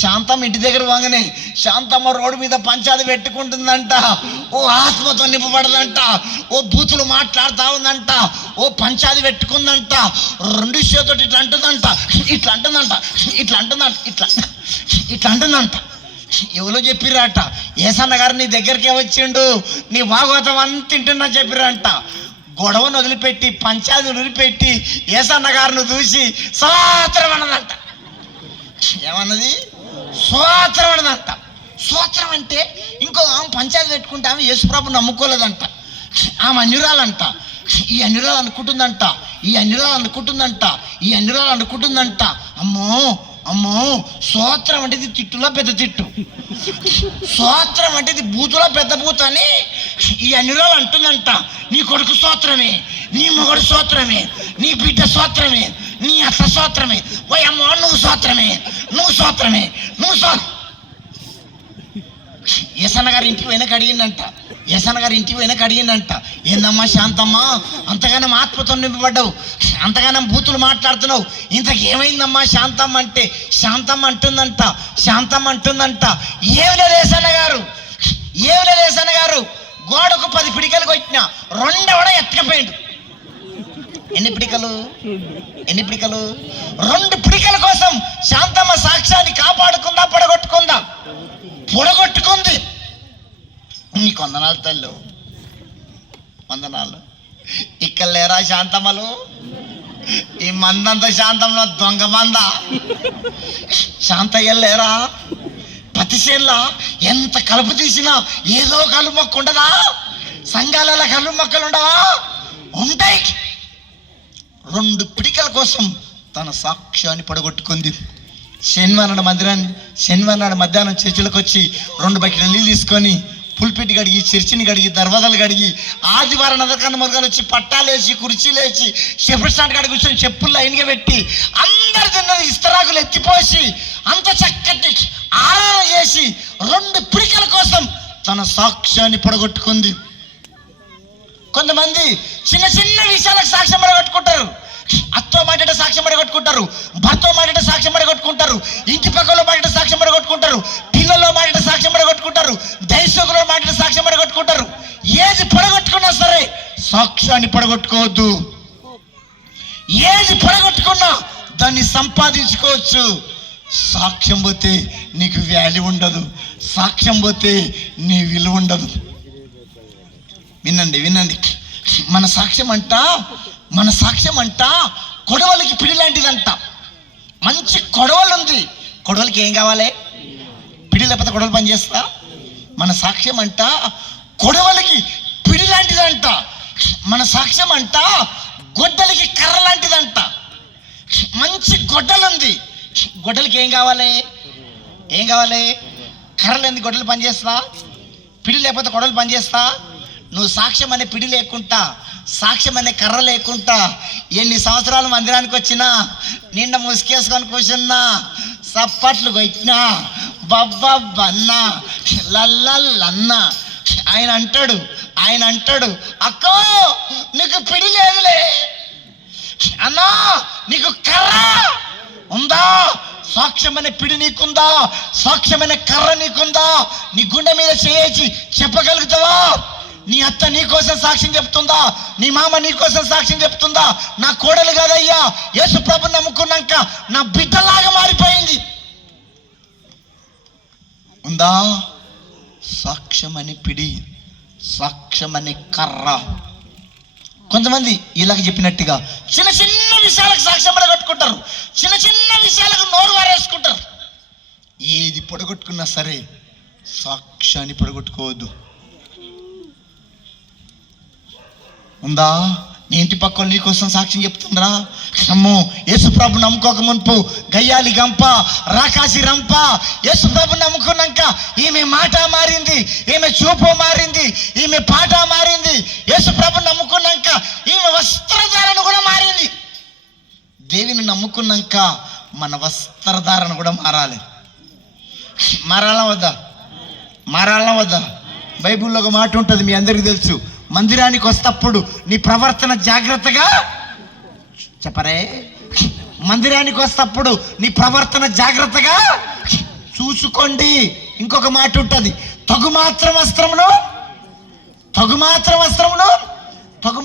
శాంతమ్మ ఇంటి దగ్గర వాగానే శాంతమ్మ రోడ్డు మీద పంచాది పెట్టుకుంటుందంట. ఓ ఆత్మతో నింపబడదంట, ఓ బూతులు మాట్లాడుతూ ఉందంట, ఓ పంచాది పెట్టుకుందంట. 2 చేతులతో ఇట్లా అంటుందంట. ఎవరో చెప్పిర్రట, ఏసన్న గారు నీ దగ్గరికే వచ్చిండు, నీ భాగవతం అంత తింటున్నా చెప్పిర్రంట. గొడవను వదిలిపెట్టి, పంచాయతీ వదిలిపెట్టి ఏసన్న గారిని చూసి స్తోత్రం అన్నదంట. ఏమన్నది? స్తోత్రం అన్నదంట. స్తోత్రం అంటే ఇంకో ఆమె పంచాయతీ పెట్టుకుంటే ఆమె యేసుప్రభు నమ్ముకోలేదంట. ఆమె అన్యురాలంట. ఈ అన్యురాలు అనుకుంటుందంట. అమ్మో స్తోత్రం అంటే ఇది తిట్టులో పెద్ద తిట్టు, స్తోత్రం అంటే ఇది బూతులో పెద్ద బూత్ అని ఈ అన్యురాలు అంటుందంట. నీ కొడుకు స్తోత్రమే, నీ మొగడు స్తోత్రమే, నీ బిడ్డ స్తోత్రమే, నీ అత్త స్తోత్రమే. ఓ అమ్మో నువ్వు స్తోత్రమే. ఏసన్న గారి ఇంటికి పోయినాక అడిగిందంట. ఏందమ్మా శాంతమ్మ, అంతగానం ఆత్మతో నింపబడ్డావు, అంతగానం బూతులు మాట్లాడుతున్నావు, ఇంతకేమైందమ్మా శాంతమ్మ అంటే శాంతమ్మ అంటుందంట ఏమి లేదు ఏసన్న గారు గోడకు 10 పిడికలు కొట్టిన 2 ఎత్తకపోయిండు. ఎన్ని పిడికలు? 2 పిడికల కోసం శాంతమ్మ సాక్ష్యాన్ని కాపాడుకుందా పొడగొట్టుకుంది. నీకు వందనాలు తల్లు, వందనాలు. ఇక్కడ లేరా శాంతమ్మలు? ఈ మందంతా శాంతంలో దొంగ మంద. శాంతయ్య లేరా? పతిశేన్లా ఎంత కలుపు తీసినా ఏదో కలుపు మొక్క ఉండదా? సంఘాలలో కలుపు మొక్కలు ఉండవా? ఉంటాయి. 2 పిడికల కోసం తన సాక్ష్యాన్ని పడగొట్టుకుంది. శనివారం నాడు మధ్యాహ్నం చర్చిలకు వచ్చి 2 బకెట్ల నీళ్ళు తీసుకొని పుల్పిట్ కడిగి, చర్చిని కడిగి, దర్వాజాలు కడిగి, ఆదివారం నదకన్న మొదలు వచ్చి పట్టాలేసి, కుర్చీలేసి, షెఫ్ట్ స్టాండ్ కాడికి కూర్చొని చెప్పులు లైన్గా పెట్టి అందరు తిన్నది ఇస్తరాకులు ఎత్తిపోసి అంత చక్కటి ఆరాధన చేసి 2 పిడికల కోసం తన సాక్ష్యాన్ని పడగొట్టుకుంది. కొంతమంది చిన్న చిన్న విషయాలకు సాక్ష్యం పడగొట్టుకుంటారు. అత్తో మాట్లాడే సాక్ష్యం పడగొట్టుకుంటారు, భర్తతో మాట్లాడే సాక్ష్యం పడగొట్టుకుంటారు, ఇంటి పక్కలో మాట్లాడే సాక్ష్యం పడగొట్టుకుంటారు, పిల్లల్లో మాట్లాడే సాక్ష్యం పడగొట్టుకుంటారు, దైవసేవకుల్లో మాట్లాడే సాక్ష్యం పడగొట్టుకుంటారు. ఏది పడగొట్టుకున్నా సరే సాక్ష్యాన్ని పడగొట్టుకోవద్దు. ఏది పడగొట్టుకున్నా దాన్ని సంపాదించుకోవచ్చు. సాక్ష్యం పోతే నీకు వాల్యూ ఉండదు, సాక్ష్యం పోతే నీ విలువ ఉండదు. వినండి వినండి, మన సాక్ష్యం అంట కొడవలికి పిడి లాంటిదంట. మంచి కొడవలు ఉంది, కొడవలికి ఏం కావాలి? పిడి లేకపోతే కొడవలు పనిచేస్తా? మన సాక్ష్యం అంట కొడవలికి పిడి లాంటిదంట. మన సాక్ష్యం అంట గొడ్డలికి కర్ర లాంటిదంట. మంచి గొడ్డలుంది, గొడ్డలికి ఏం కావాలి? కర్రలు ఎందుకు గొడ్డలు పనిచేస్తా? పిడి లేకపోతే కొడవలు పనిచేస్తా? నువ్వు సాక్ష్యం అనే పిడి లేకుండా, సాక్ష్యం అనే కర్ర లేకుండా ఎన్ని సంవత్సరాలు మందిరానికి వచ్చినా, నిండ ముసుకేసుకొని కూర్చున్నా, సప్పట్లు కొట్టినా, బబ్బన్నా, లల్లన్నా, ఆయన అంటాడు అక్కో నీకు పిడి లేదులే అన్నా, నీకు కర్ర ఉందా? సాక్ష్యం అనే పిడి నీకుందా? సాక్ష్యం అనే కర్ర నీకుందా? నీ గుండె మీద చేసి చెప్పగలుగుతావా? నీ అత్త నీ కోసం సాక్ష్యం చెప్తుందా? నీ మామ నీ కోసం సాక్ష్యం చెప్తుందా? నా కోడలు కాదయ్యా, యేసు ప్రభుని నమ్ముకున్నాక నా బిడ్డలాగా మారిపోయింది ఉందా? సాక్ష్యం అనే పిడి, సాక్ష్యం అనే కర్ర. కొంతమంది ఇలాగ చెప్పినట్టుగా చిన్న చిన్న విషయాలకు సాక్ష్యం పడగొట్టుకుంటారు, చిన్న చిన్న విషయాలకు నోరు వారేసుకుంటారు. ఏది పడగొట్టుకున్నా సరే సాక్ష్యాన్ని పడగొట్టుకోవద్దు. ఉందా? నీ ఇంటి పక్కన నీ కోసం సాక్ష్యం చెప్తుండ్రా? అమ్మో యేసు ప్రభు నమ్ముకోక మునుపు గయ్యాలి గంప, రాకాసి రంప. యేసు ప్రభు నమ్ముకున్నాక ఈమె మాట మారింది, ఈమె చూపు మారింది, ఈమె పాట మారింది. యేసు ప్రభు నమ్ముకున్నాక ఈమె వస్త్రధారణ కూడా మారింది. దేవిని నమ్ముకున్నాక మన వస్త్రధారణ కూడా మారాలి. మారాలా వద్దా? బైబిల్లో ఒక మాట ఉంటుంది, మీ అందరికీ తెలుసు. మందిరానికి వస్తప్పుడు నీ ప్రవర్తన జాగ్రత్తగా చెప్పరే. మందిరానికి వస్తప్పుడు నీ ప్రవర్తన జాగ్రత్తగా చూసుకోండి. ఇంకొక మాట ఉంటుంది, తగు మాత్రం వస్త్రమును. తగు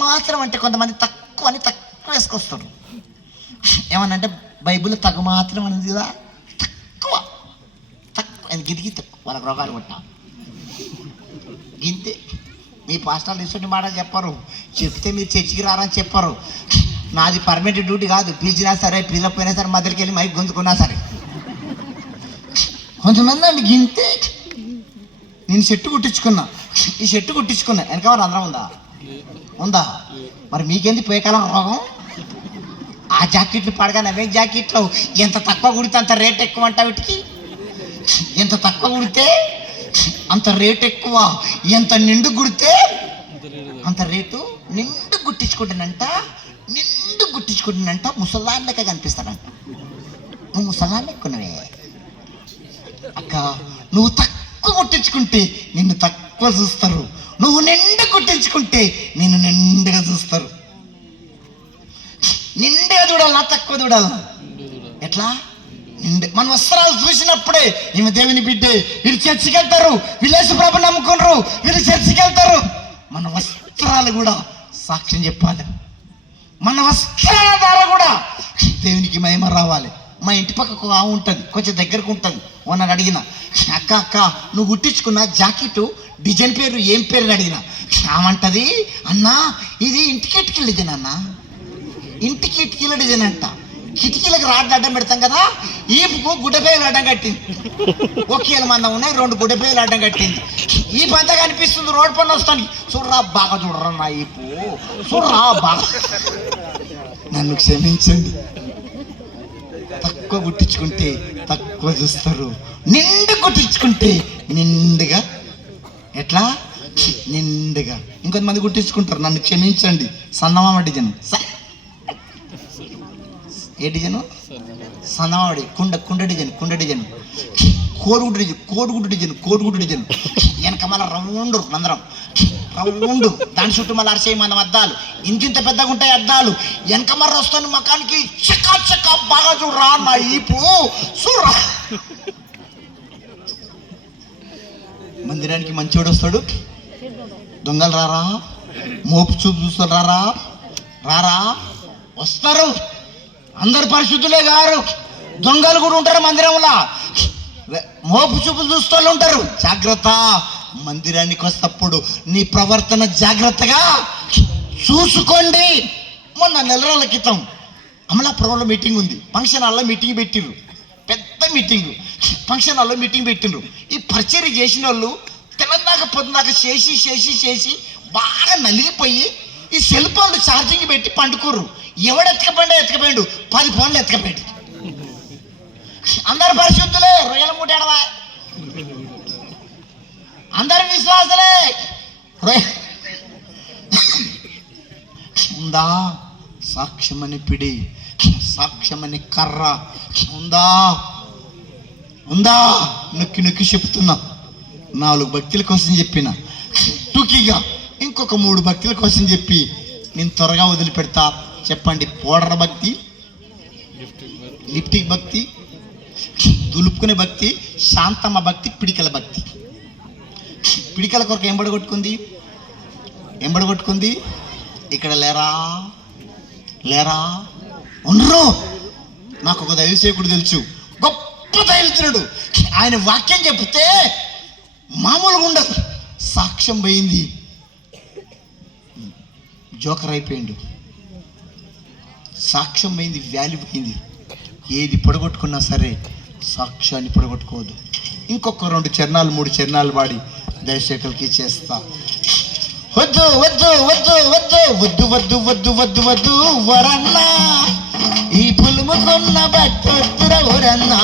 మాత్రం అంటే కొంతమంది తక్కువ వేసుకొస్తారు. ఏమనంటే బైబిల్ తగు మాత్రం అనేది కదా, తక్కువ గిరిగి తక్కువ వాళ్ళకి రోగాలు కొట్టా గింతే. మీ పాస్టర్లు ఇటువంటి మాట చెప్పరు, చెప్తే మీరు చర్చికి రారని చెప్పరు. నాది పర్మనెంట్ డ్యూటీ కాదు, పిలిచినా సరే పిలకపోయినా సరే మధ్యకి వెళ్ళి మైక్ గొంతుకున్నా సరే. కొంతమంది అండి గింతే. నేను షర్టు కుట్టించుకున్నా, ఈ షర్టు కుట్టించుకున్నా, వెనకవారు అందరం ఉందా? మరి మీకేంది పోయే కాలం రోగం? ఆ జాకెట్లు పడగా అవే జాకెట్లు ఎంత తక్కువ కుడితే అంత రేట్ ఎక్కువ అంట. వీటికి ఎంత తక్కువ కుడితే అంత రేట్ ఎక్కువ, ఎంత నిండు కుడితే అంత రేటు. నిండు గుట్టించుకుంటానంట ముసలాన్ లెక్క కనిపిస్తాడంట. నువ్వు ముసలాన్ లెక్కున్నవే అక్క. నువ్వు తక్కువ కుట్టించుకుంటే నిన్ను తక్కువ చూస్తారు, నువ్వు నిండు కుట్టించుకుంటే నిన్ను నిండుగా చూస్తారు. నిండుగా చూడాలా తక్కువ చూడాలా? ఎట్లా? మన వస్త్రాలు చూసినప్పుడే ఈమె దేవుని బిడ్డే, వీళ్ళు చర్చికి వెళ్తారు, వీళ్ళు యేసు ప్రభుని నమ్ముకున్నారు, వీళ్ళు చర్చికి వెళ్తారు. మన వస్త్రాలు కూడా సాక్ష్యం చెప్పాలి. మన వస్త్రాల ద్వారా కూడా దేవునికి మహిమ రావాలి. మా ఇంటి పక్కకు ఆవు ఉంటుంది, కొంచెం దగ్గరకు ఉంటుంది. నన్ను అడిగిన, అక్క నువ్వు కుట్టించుకున్న జాకెట్ డిజైన్ పేరు ఏం పేరు అని అడిగిన. ఆమంటది, అన్నా ఇది ఇంటికి ఇటుకీల డిజైన్ అన్న. ఇంటికి ఇటుకీల డిజైన్ అంట. కిటికీలకు రాడ్లు అడ్డం పెడతాం కదా, ఈపుకు గుడ్డపేలు అడ్డం కట్టింది. ఒకేల మందం ఉన్నాయి, 2 గుడ్డపేలు అడ్డం కట్టింది. ఈ పంత కనిపిస్తుంది రోడ్ పని వస్తాను. చూడరా బాగా చూడరా నా ఈపు, చూడరా బాగా. నన్ను క్షమించండి. తక్కువ గుట్టించుకుంటే తక్కువ చూస్తారు, నిండు గుట్టించుకుంటే నిండుగా ఎట్లా నిండుగా. ఇంకొంతమంది గుర్తించుకుంటారు, నన్ను క్షమించండి, సందమామ డిజైన్. ఏ డిజైను? సందమాడి కుండ డిజైన్, కోడిగుడ్డు డిజైన్. వెనక మళ్ళీ రౌండ్ రౌండ్, దాని చుట్టూ మళ్ళీ అరసేయి మంది అద్దాలు, ఇంత పెద్దగా ఉంటాయి అద్దాలు. వెనక మర్ర వస్తాను మకానికి చక్కా బాగా చూడరా నా ఈపు చూడరా. మందిరానికి మంచివాడు వస్తాడు, దొంగలు రారా, మోపు చూపు చూస్తారు రారా వస్తారు. అందరు పరిశుద్ధులే గారు, దొంగలు కూడా ఉంటారు మందిరంలో, మోపు చూపులు చూస్తూ ఉంటారు. జాగ్రత్త, మందిరానికి వస్తప్పుడు నీ ప్రవర్తన జాగ్రత్తగా చూసుకోండి. మొన్న 4 రోజుల క్రితం అమలాపురంలో మీటింగ్ ఉంది, ఫంక్షన్ హాల్లో మీటింగ్ పెట్టిండ్రు, పెద్ద మీటింగ్. ఫంక్షన్ హాల్లో మీటింగ్ పెట్టిండ్రు. ఈ పరిచర్య చేసిన వాళ్ళు తెలంగాణ పొద్దుదాకా చేసి బాగా నలిగిపోయి ఈ సెల్ ఫోన్లు ఛార్జింగ్ పెట్టి పండుకోర్రు. ఎవడు ఎత్తకపోయాడు 10 ఫోన్లు ఎత్తకపోయాడు. అందరు పరిశుద్ధులే, రొయ్యల మూటేడవా, అందరు విశ్వాసులే. ఉందా సాక్ష్యమని పిడి, సాక్ష్యమని కర్ర ఉందా? నొక్కి చెప్తున్నా. 4 భక్తుల కోసం చెప్పిన టూకీగా, ఇంకొక 3 భక్తుల కోసం చెప్పి నేను త్వరగా వదిలిపెడతా. చెప్పండి. పౌడర్ భక్తి, లిప్టిక్ భక్తి, దులుపుకునే భక్తి, శాంతమ్మ భక్తి, పిడికల భక్తి. పిడికల కొరకు ఎంబడగొట్టుకుంది. ఇక్కడ లేరా ఉండరు. నాకు ఒక దైవసేకుడు తెలుసు, గొప్ప దైవజనుడు. ఆయన వాక్యం చెప్తే మామూలుగా ఉండదు. సాక్ష్యం పోయింది, జోకర్ అయిపోయిండు. సాక్ష్యం పోయింది, వాల్యూ పోయింది. ఏది పొడగొట్టుకున్నా సరే సాక్ష్యాన్ని పొడగొట్టుకోవద్దు. ఇంకొక 2 చరణాలు 3 చరణాలు పాడి దైవసేకులకి చేస్తా. వద్దు వరన్నా, ఈ పులుముకున్న భక్తుర ఊరన్నా,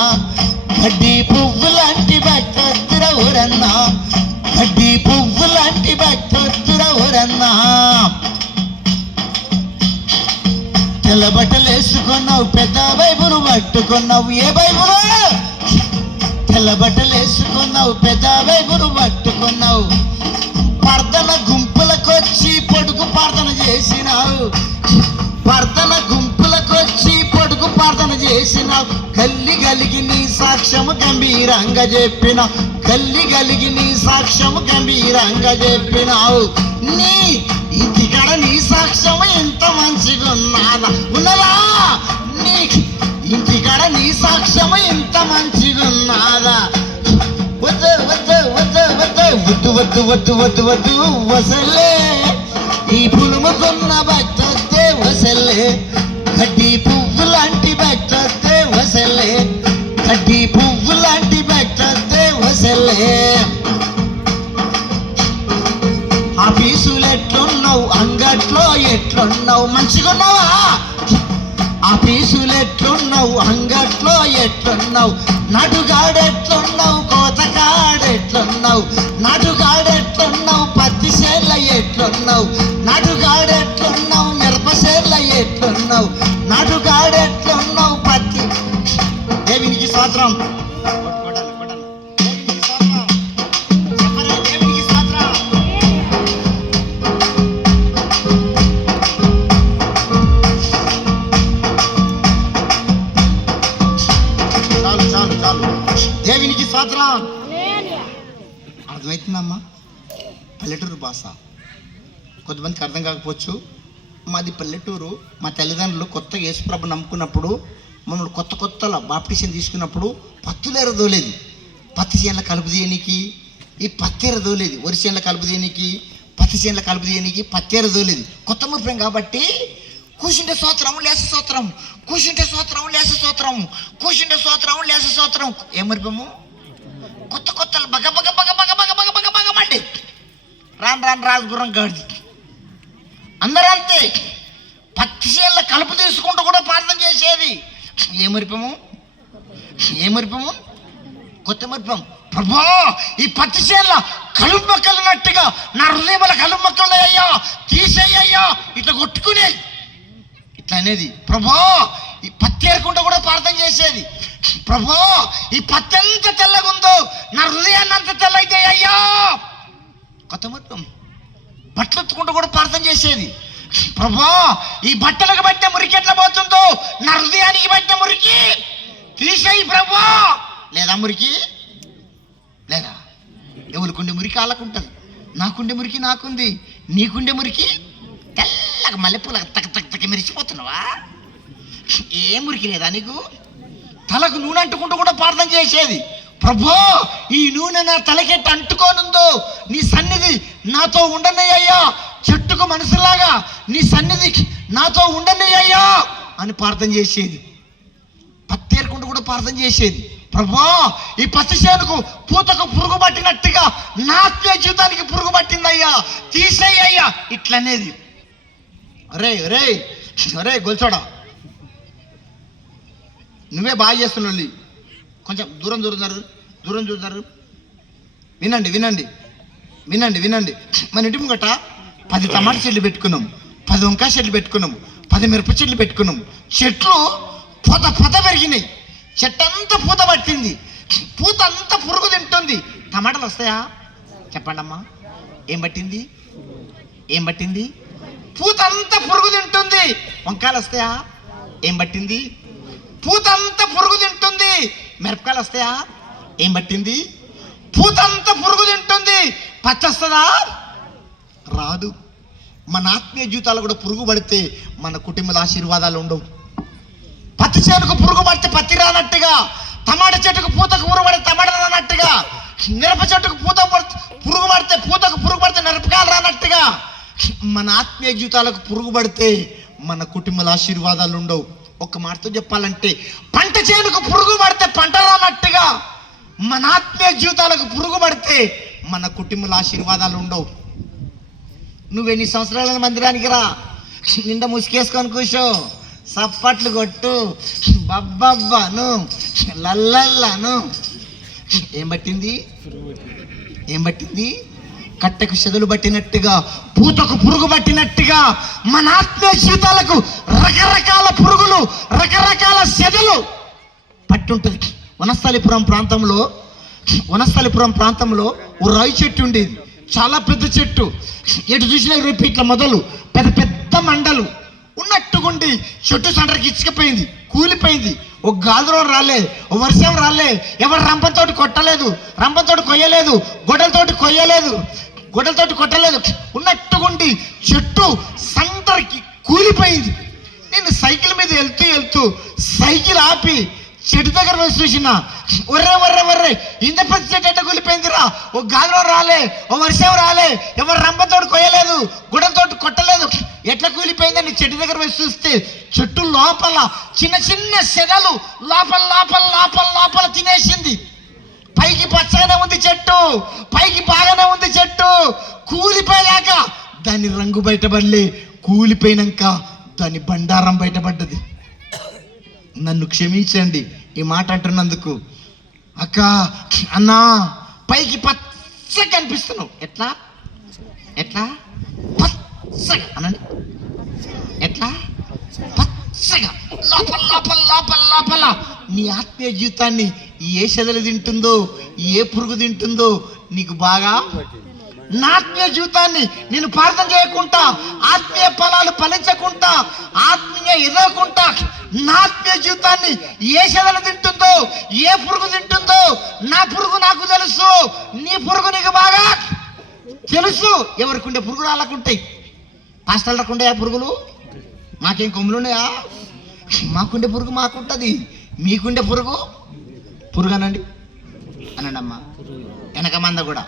గడ్డి పువ్వు లాంటి భక్తుర ఊరన్నా, గడ్డి పువ్వు లాంటి భక్తుర ఊరన్నా. తెల్ల బట్టలు వేసుకున్నావు, పెద్ద బైబులు పట్టుకున్నావు. ఏ బైబులు? తెల్ల బట్టలు వేసుకున్నావు, పెద్ద బైబులు పట్టుకున్నావు. ప్రార్థన గుంపులకొచ్చి పొడుగు ప్రార్థన చేసినావు, కలిగి నీ సాక్ష్యము గంభీరంగా చెప్పినావు. నీ ఇంటికాడ నీ సాక్ష్యం ఎంత మంచిగా ఉన్నదా? నీ ఇంటికాడ నీ సాక్ష్యం ఎంత మంచిగా ఉన్నదా? వద్దు వసలే, ఈ పులుముకున్న భక్తే వసలే, గడ్డి పువ్వు లాంటి భక్తే వసలే, గడ్డి పువ్వు లాంటి భక్తే వసలే. ఆఫీసులు ఎట్లున్నావు, అంగట్లో ఎట్లున్నావు, మంచిగా ఉన్నావా? ఆఫీసులు ఎట్లున్నావు, అంగట్లో ఎట్లున్నావు, నటుగాడెట్లున్నావు, కోతగాడెట్లున్నావు, నటుగాడెట్లున్నావు, పత్తి సేర్ల ఎట్లున్నావు, నటుగాడెట్లున్నావు, మిరపసేర్ల ఎట్లున్నావు, నటుగాడెట్లున్నావు, పత్తి. దేవునికి స్తోత్రం. దేవునికి స్తోత్రం. అర్థమవుతుందమ్మా? పల్లెటూరు భాష కొంతమందికి అర్థం కాకపోవచ్చు. మాది పల్లెటూరు. మా తల్లిదండ్రులు కొత్తగా యేసుప్రభు నమ్ముకున్నప్పుడు, మమ్మల్ని కొత్తలో బాప్టిషన్ తీసుకున్నప్పుడు పత్తులేర దోలేదు. పత్తి చేనుల కలుపు తీయనికి ఈ పత్తేర దోలేదు, వరి చేనుల కలుపు తీయనికి, పత్తి చేనుల కలుపు తీయనికి పత్తేర దోలేదు. కొత్త మురిపోయాం కాబట్టి కూర్చుంటే స్తోత్రం, లేస స్తోత్రం, కూర్చుంటే స్తోత్రం, లేస స్తోత్రం, కూర్చుంటే స్తోత్రం, లేస స్తోత్రం. ఏం మరిపోయాము? కొత్తలు బగమండి రాను రాజగురం గాడిది. అందరూ అంతే. పత్తి చేనుల కలుపు తీసుకుంటూ కూడా ప్రార్థన చేసేది. ఏం మరిపోయాము? కొత్త మరిపోయాం. ప్రభా ఈ పత్తి చేనుల కలుపు మొక్కలున్నట్టుగా నా హృదయంలో కలుపు మొక్కలు అయ్యా తీసేయ్యా ఇట్లా కొట్టుకునే ఇట్లా అనేది. ప్రభా ఈ పత్తి ఏరకుండా కూడా ప్రార్థన చేసేది. ప్రభా ఈ పత్తి ఎంత తెల్లగుందో నా హృదయాన్ని అంత తెల్లయితే అయ్యా. కొత్త మొత్తం బట్టలు ఎత్తుకుంటూ కూడా ప్రార్థన చేసేది. ప్రభా ఈ బట్టలకు పట్టిన మురికి ఎట్లా పోతుందో నా హృదయానికి పట్టిన మురికి తీసేయి ప్రభా. లేదా మురికి లేదా ఎవరికుండే మురికి వాళ్ళకుంటుంది. నాకుండే మురికి నాకుంది, నీకుండే మురికి తెల్లగా మల్లెపూల తక్క మెరిచిపోతున్నావా? ఏ మురికి లేదా నీకు? తలకు నూనె అంటుకుంటూ కూడా ప్రార్థన చేసేది. ప్రభా ఈ నూనె నా తలకెట్టు అంటుకోనుందో నీ సన్నిధి నాతో ఉండనయ్యా, చెట్టుకు మనసులాగా నీ సన్నిధి నాతో ఉండనయ్యా అని ప్రార్థన చేసేది. పత్తేరుకుంటూ కూడా ప్రార్థన చేసేది. ప్రభా ఈ పత్తి చేనుకు పూతకు పురుగు పట్టినట్టుగా నా ఆత్మీయ జీవితానికి పురుగు పట్టిందయ్యా, తీసేయ్యా ఇట్లనేది. రే రే రే గొల్చోడా, నువ్వే బాగా చేస్తున్నావు, కొంచెం దూరం చూస్తారు. వినండి వినండి వినండి వినండి. మన ఇంటి ముంగట 10 టమాటా చెట్లు పెట్టుకున్నాం, 10 వంకాయ చెట్లు పెట్టుకున్నాం, 10 మిరప చెట్లు పెట్టుకున్నాం. చెట్లు పొద పెరిగినాయి, చెట్టు అంతా పూత పట్టింది, పూత అంతా పురుగు తింటుంది. టమాటాలు వస్తాయా చెప్పండి అమ్మా? ఏం పట్టింది? ఏం పట్టింది? పూత అంతా పురుగు తింటుంది. వంకాయలు వస్తాయా? ఏం పట్టింది? పూత అంతా పురుగు తింటుంది. మిరపకాయలు వస్తాయా? ఏం పట్టింది? పూత అంతా పురుగు తింటుంది. పచ్చి వస్తుందా? రాదు. మన ఆత్మీయ జీవితాలు కూడా పురుగు పడితే మన కుటుంబాల ఆశీర్వాదాలు ఉండవు. పత్తి చేనుకు పురుగు పడితే పత్తి రానట్టుగా, టమాటా చెట్టుకు పూతకు పురుగు పడితే టమాటా రానట్టుగా, మిరప చెట్టుకు పురుగు పడితే పూతకు పురుగు పడితే మిరపకాయలు రానట్టుగా మన ఆత్మీయ జీవితాలకు పురుగు పడితే మన కుటుంబాల ఆశీర్వాదాలు ఉండవు. ఒక్క మాటతో చెప్పాలంటే పంట చేనుకు పురుగు పడితే పంట రానట్టుగా మన ఆత్మీయ జీవితాలకు పురుగు పడితే మన కుటుంబాల ఆశీర్వాదాలు ఉండవు. నువ్వెన్ని సంవత్సరాల మందిరానికి రా, నిండా ముసుకేసుకొని కూర్చో, సప్పట్లు కొట్టు, బబ్బబ్బను లల్లల్లను. ఏం పట్టింది? ఏం పట్టింది? కట్టెకు చెదలు పట్టినట్టుగా, పూతకు పురుగు పట్టినట్టుగా మన ఆత్మీయ జీవితాలకు రకరకాల పురుగులు, రకరకాల చెదలు పట్టుంటుంది. వనస్థలిపురం ప్రాంతంలో ఓ రాయి చెట్టు ఉండేది, చాలా పెద్ద చెట్టు. ఎటు చూసినా ఇట్లా మొదలు పెద్ద పెద్ద మండలు ఉన్నట్టుగుండి చెట్టు సెంటర్కి ఇచ్చిపోయింది, కూలిపోయింది. ఒక గాజులో రాలే, ఓ వర్షం రాలే, ఎవరు రంపంతోటి కొట్టలేదు, రంపంతోటి కొయ్యలేదు, గొడ్డలతోటి కొట్టలేదు. ఉన్నట్టుగుండి చెట్టు సెంటర్కి కూలిపోయింది. నేను సైకిల్ మీద వెళ్తూ సైకిల్ ఆపి చెట్టు దగ్గర వేసి చూసిన, ఒర్రే ఇంత పెద్ద చెట్టు ఎట్ట కూలిపోయిందిరా? ఓ గాలిలో రాలే, ఓ వర్షం రాలే, ఎవరు రంపతోటి కొయ్యలేదు, గుడ్డలతోటి కొట్టలేదు, ఎట్లా కూలిపోయిందని చెట్టు దగ్గర వేసి చూస్తే చెట్టు లోపల చిన్న చిన్న సెదలు లోపల తినేసింది. పైకి పచ్చగానే ఉంది చెట్టు, పైకి బాగానే ఉంది చెట్టు. కూలిపోయాక దాని రంగు బయటపడలే, కూలిపోయినాక దాని బండారం బయటపడ్డది. నన్ను క్షమించండి ఈ మాట అంటున్నందుకు. అక్క అన్నా, పైకి పచ్చగా కనిపిస్తున్నావు, ఎట్లా పచ్చగా అనండి, ఎట్లా పచ్చగా లోపల నీ ఆత్మీయ జీవితాన్ని ఏ చెదలు తింటుందో, ఏ పురుగు తింటుందో నీకు బాగా. నా ఆత్మీయ జీవితాన్ని నేను ప్రార్థన చేయకుండా, ఆత్మీయ ఫలాలు ఫలించకుండా, ఆత్మీయ ఎదగకుండా నా ఆత్మీయ జీవితాన్ని ఏ చెదలు తింటుందో, ఏ పురుగు తింటుందో నా పురుగు నాకు తెలుసు, నీ పురుగు నీకు బాగా తెలుసు. ఎవరికుండే పురుగులు అలాగుంటాయి. పాస్టర్లకు ఉండే పురుగులు, మాకేం కొమ్ములు ఉన్నాయా? మాకుండే పురుగు మాకుంటుంది, మీకుండే పురుగు అనండి అమ్మా. వెనక మంద కూడా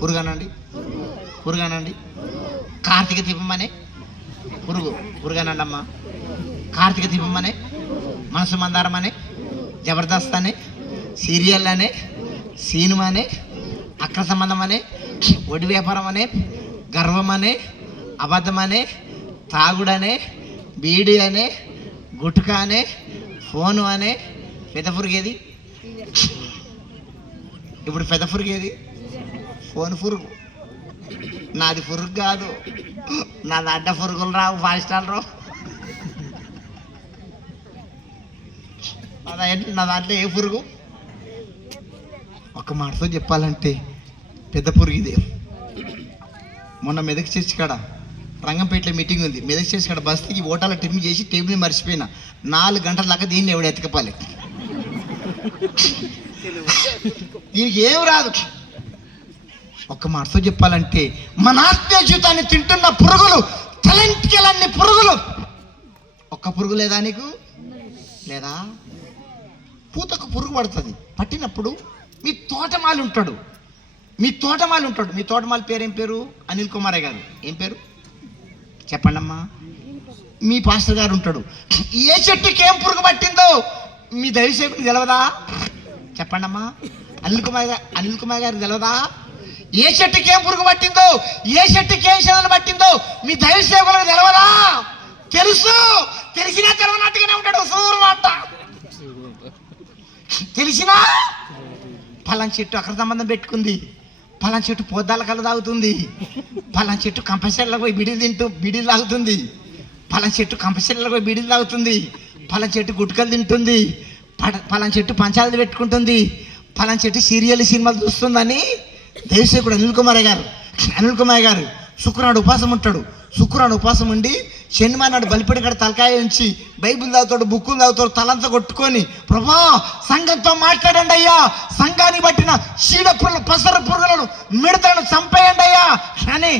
పురుగనండి. కార్తీక దీపమనే పురుగనండి అమ్మా. కార్తీక దీపమనే, మనసు మందారం అనే, జబర్దస్త్ అనే, సీరియల్ అనే, సినిమా అనే, అక్ర సంబంధం అనే, వడి వ్యాపారం అనే, గర్వం అనే, అబద్ధం అనే, తాగుడనే, బీడి అనే, గుట్కా అనే, ఫోను అనే, పెద్ద పురుగేది ఇప్పుడు పెద్ద పురుగు ఏది? ఫోన్ పురుగు. నాది పురుగు కాదు, నాది అడ్డ పురుగులు రావు, ఫాస్టాలు రావు. నా దాంట్లో ఏ పురుగు? ఒక మాటతో చెప్పాలంటే పెద్ద పురుగు ఇదే. మొన్న మెదక్ చర్చి కాడ రంగంపేటలో మీటింగ్ ఉంది. మెదక్ చర్చి కాడ బస్తీకి ఓటాల టిమ్ చేసి టేబుల్ మర్చిపోయినా. 4 గంటల దాకా దీన్ని ఎవడు ఎతకపాలి. దీనికి ఏం రాదు. ఒక్క మాటతో చెప్పాలంటే మన ఆత్మీయ జీవితాన్ని తింటున్న పురుగులు, తలంటికెలన్ని పురుగులు. ఒక్క పురుగు లేదా నీకు? లేదా? పూతకు పురుగు పడుతుంది. పట్టినప్పుడు మీ తోటమాలి ఉంటాడు. మీ తోటమాలి పేరు ఏం పేరు? అనిల్ కుమార్ గారు. ఏం పేరు చెప్పండి అమ్మా. మీ పాస్టర్ గారు ఉంటాడు. ఏ చెట్టుకి ఏం పురుగు పట్టిందో మీ దైవసేవకుడికి తెలవదా? చెప్పండి అమ్మా. అనిల్ కుమార్ గారికి తెలవదా? ఏ చెట్టుకి ఏం పురుగు పట్టిందో, ఏ చెట్టుకి ఏం శిలలు పట్టిందో మీ దైవసేవకులకు తెలవదా? తెలుసు. తెలిసినా తెలవనట్టుగానే ఉంటాడు. సూర్యుడు అంట. తెలిసినా పలానా చెట్టు అక్కడ సంబంధం పెట్టుకుంది, పలానా చెట్టు పొద్దాల కళ్ళు తాగుతుంది, పలానా చెట్టు కంపల్సరీలో పోయి బిడిలు తాగుతుంది, పలానా చెట్టు కంపల్సరీలో పోయి బిడిలు తాగుతుంది, పలానా చెట్టు గుట్కలు తింటుంది, పలానా చెట్టు పంచాయతీ పెట్టుకుంటుంది, పలానా చెట్టు సినిమాలు చూస్తుందని దైవసేవకుడు అనిల్ కుమార్ గారు శుక్రవాడు ఉపాసం ఉంటాడు. శుక్రవాడు ఉపాసం ఉండి శనివారం నాడు బలిపడి కాడ తలకాయ ఉంచి బైబిల్ తాగుతాడు, బుక్కులు తాగుతాడు, తలంతా కొట్టుకొని, ప్రభా సంఘంతో మాట్లాడండి అయ్యా, సంఘాన్ని పట్టిన చీడ పురుగులు, పసర పురుగులను, మిడతలను చంపేయండి అయ్యా అని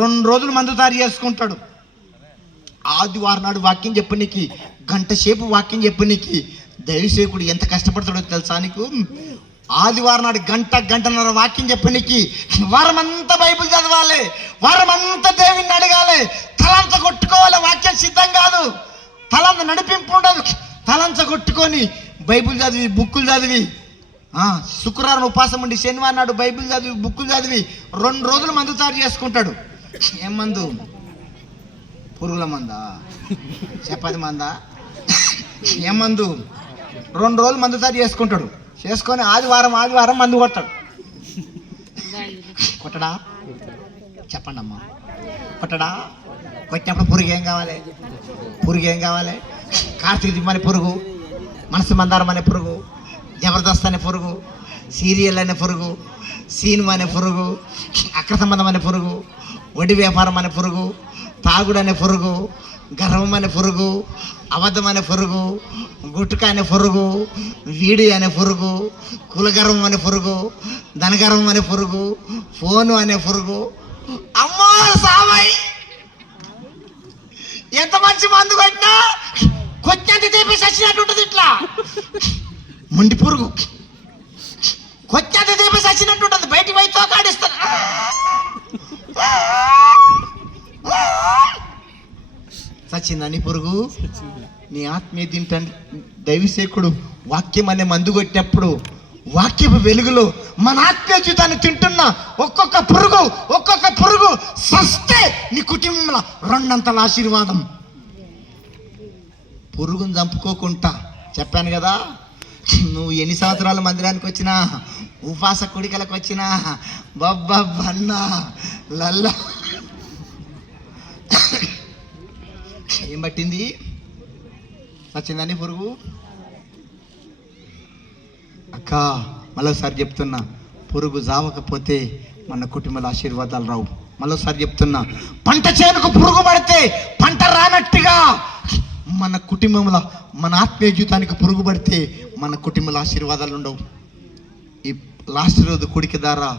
2 రోజులు మందు తయారు చేసుకుంటాడు. ఆదివారం నాడు వాక్యం చెప్పనీకి, గంట సేపు వాక్యం చెప్పనీకి దైవసేవకుడు ఎంత కష్టపడతాడో తెలుసా నీకు? ఆదివారం నాడు గంటన్నర వాక్యం చెప్పనీకి వారమంతా బైబిల్ చదవాలి, వారమంతా దేవుని అడగాలి, తలంత కొట్టుకోవాలి. వాక్యం సిద్ధం కాదు, తలంత నడిపింపు ఉండదు. తలంత కొట్టుకొని బైబిల్ చదివి, బుక్కులు చదివి, శుక్రవారం ఉపాసం ఉండి శనివారం నాడు బైబిల్ చదివి, బుక్కులు చదివి 2 రోజులు మందు తయారు చేసుకుంటాడు. ఏం మందు? పురుగుల మందా? చపాతి మందా? ఏం మందు? 2 రోజులు మందు తయారు చేసుకొని ఆదివారం మందు కొట్టడా? చెప్పండి అమ్మా. కొట్టడా? కొట్టినప్పుడు పురుగు ఏం కావాలి? కార్తీక దీపం అనే పురుగు, మనసు మందారం అనే పురుగు, జబర్దస్త్ అనే పురుగు, సీరియల్ అనే పురుగు, సినిమా అనే పురుగు, అక్ర సంబంధం అనే పురుగు, వడ్డీ వ్యాపారం అనే పురుగు, తాగుడు అనే పురుగు, గర్వం అనే పురుగు, అబద్ధం అనే పురుగు, గుట్టుక అనే పురుగు, వీడి అనే పురుగు, కులగర్వం అనే పురుగు, ధనగర్వం అనే పురుగు, ఫోను అనే పురుగు. అమ్మో సామయ్య, ఎంత మంచి మందు కొట్టినా కొట్టంత తీపి సచ్చినట్టు ఉంటుంది. ఇట్లా ముండి పురుగు కొట్టంత తీపి సచ్చినట్టు ఉంటుంది. బయటికి పోయి తోకాడిస్తాను. సచ్చిందని పురుగు. నీ ఆత్మీయ తింటాను. దైవసేకుడు వాక్యం అనే మందు కొట్టినప్పుడు వాక్యపు వెలుగులో మన ఆత్మీయ జీవితాన్ని తింటున్న ఒక్కొక్క పురుగు సస్తే నీ కుటుంబంలో 2 అంతల ఆశీర్వాదం. పురుగును చంపుకోకుండా చెప్పాను కదా, నువ్వు ఎన్ని సంవత్సరాలు మందిరానికి వచ్చినా, ఉపాస కుడికలకు వచ్చినా, బన్నా లల్లా ఏం పట్టింది? వచ్చిందని పురుగు. అక్క మరోసారి చెప్తున్నా, పురుగు జావకపోతే మన కుటుంబాల ఆశీర్వాదాలు రావు. మరోసారి చెప్తున్నా, పంట చేనుకు పురుగు పడితే పంట రానట్టుగా మన కుటుంబంలో, మన ఆత్మీయ జీవితానికి పురుగు పడితే మన కుటుంబంలో ఆశీర్వాదాలు ఉండవు. ఈ లాస్ట్ రోజు కొడికి ద్వారా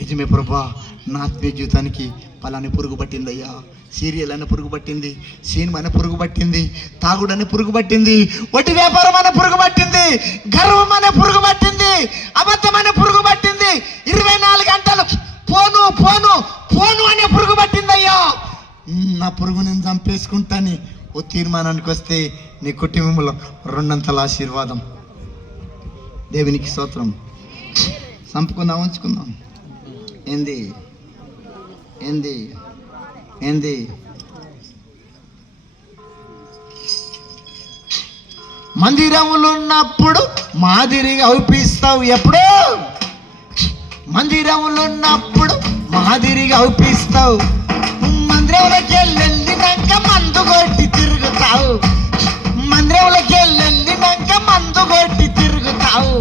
నిజమే ప్రభా, నా ఆత్మీయ జీవితానికి పలాని పురుగు పట్టిందయ్యా, సీరియల్ అనే పురుగు పట్టింది, సినిమా అనే పురుగు పట్టింది, తాగుడు అనే పురుగు పట్టింది, వడ్డీ వ్యాపారం అనే పురుగు పట్టింది, గర్వం అనే పురుగు పట్టింది, అబద్ధం అనే పురుగు పట్టింది, 24 గంటలు పోను అనే పురుగు పట్టిందయ్యా. నా పురుగు నేను చంపేసుకుంటాని ఓ తీర్మానానికి వస్తే నీ కుటుంబంలో 2 అంతల ఆశీర్వాదం. దేవునికి స్తోత్రం. చంపుకుందాం, ఉంచుకుందాం. ఏంది మందిరములు ఉన్నప్పుడు మాదిరిగా అవుపిస్తావు. ఎప్పుడు మందిరంలో ఉన్నప్పుడు మాదిరిగా అవుపిస్తావు, మందిరంలోకి వెళ్ళినాక మందు కొట్టి తిరుగుతావు, మందిరంలోకి వెళ్ళినాక మందు కొట్టి తిరుగుతావు.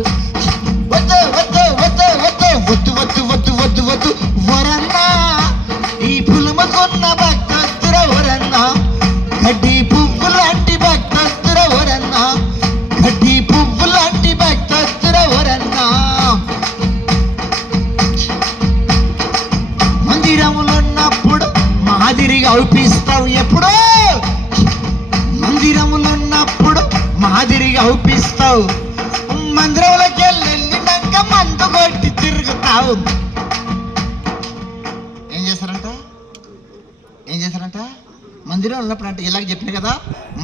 వద్దు వద్దు వద్దు వద్దు వద్దు వద్దు వద్దు వద్దు వద్దు వరన్నా, ఈ పులుముకున్న భక్తుర వరన్నా, గడ్డి పువ్వు లాంటి భక్తుర వరన్నా, గడ్డి పువ్వు లాంటి భక్తుర వరన్నా. మందిరంలో ఉన్నప్పుడు మాదిరిగా అవుపిస్తావు, ఎప్పుడు మందిరంలో ఉన్నప్పుడు మాదిరిగా అవుపిస్తావు, మందిరంలోకి వెళ్ళినాక మందు కొట్టి తిరుగుతావు. ఏం చేస్తారంట మందిరం ఉన్నప్పుడు అంట, ఇలాగ చెప్పిన కదా,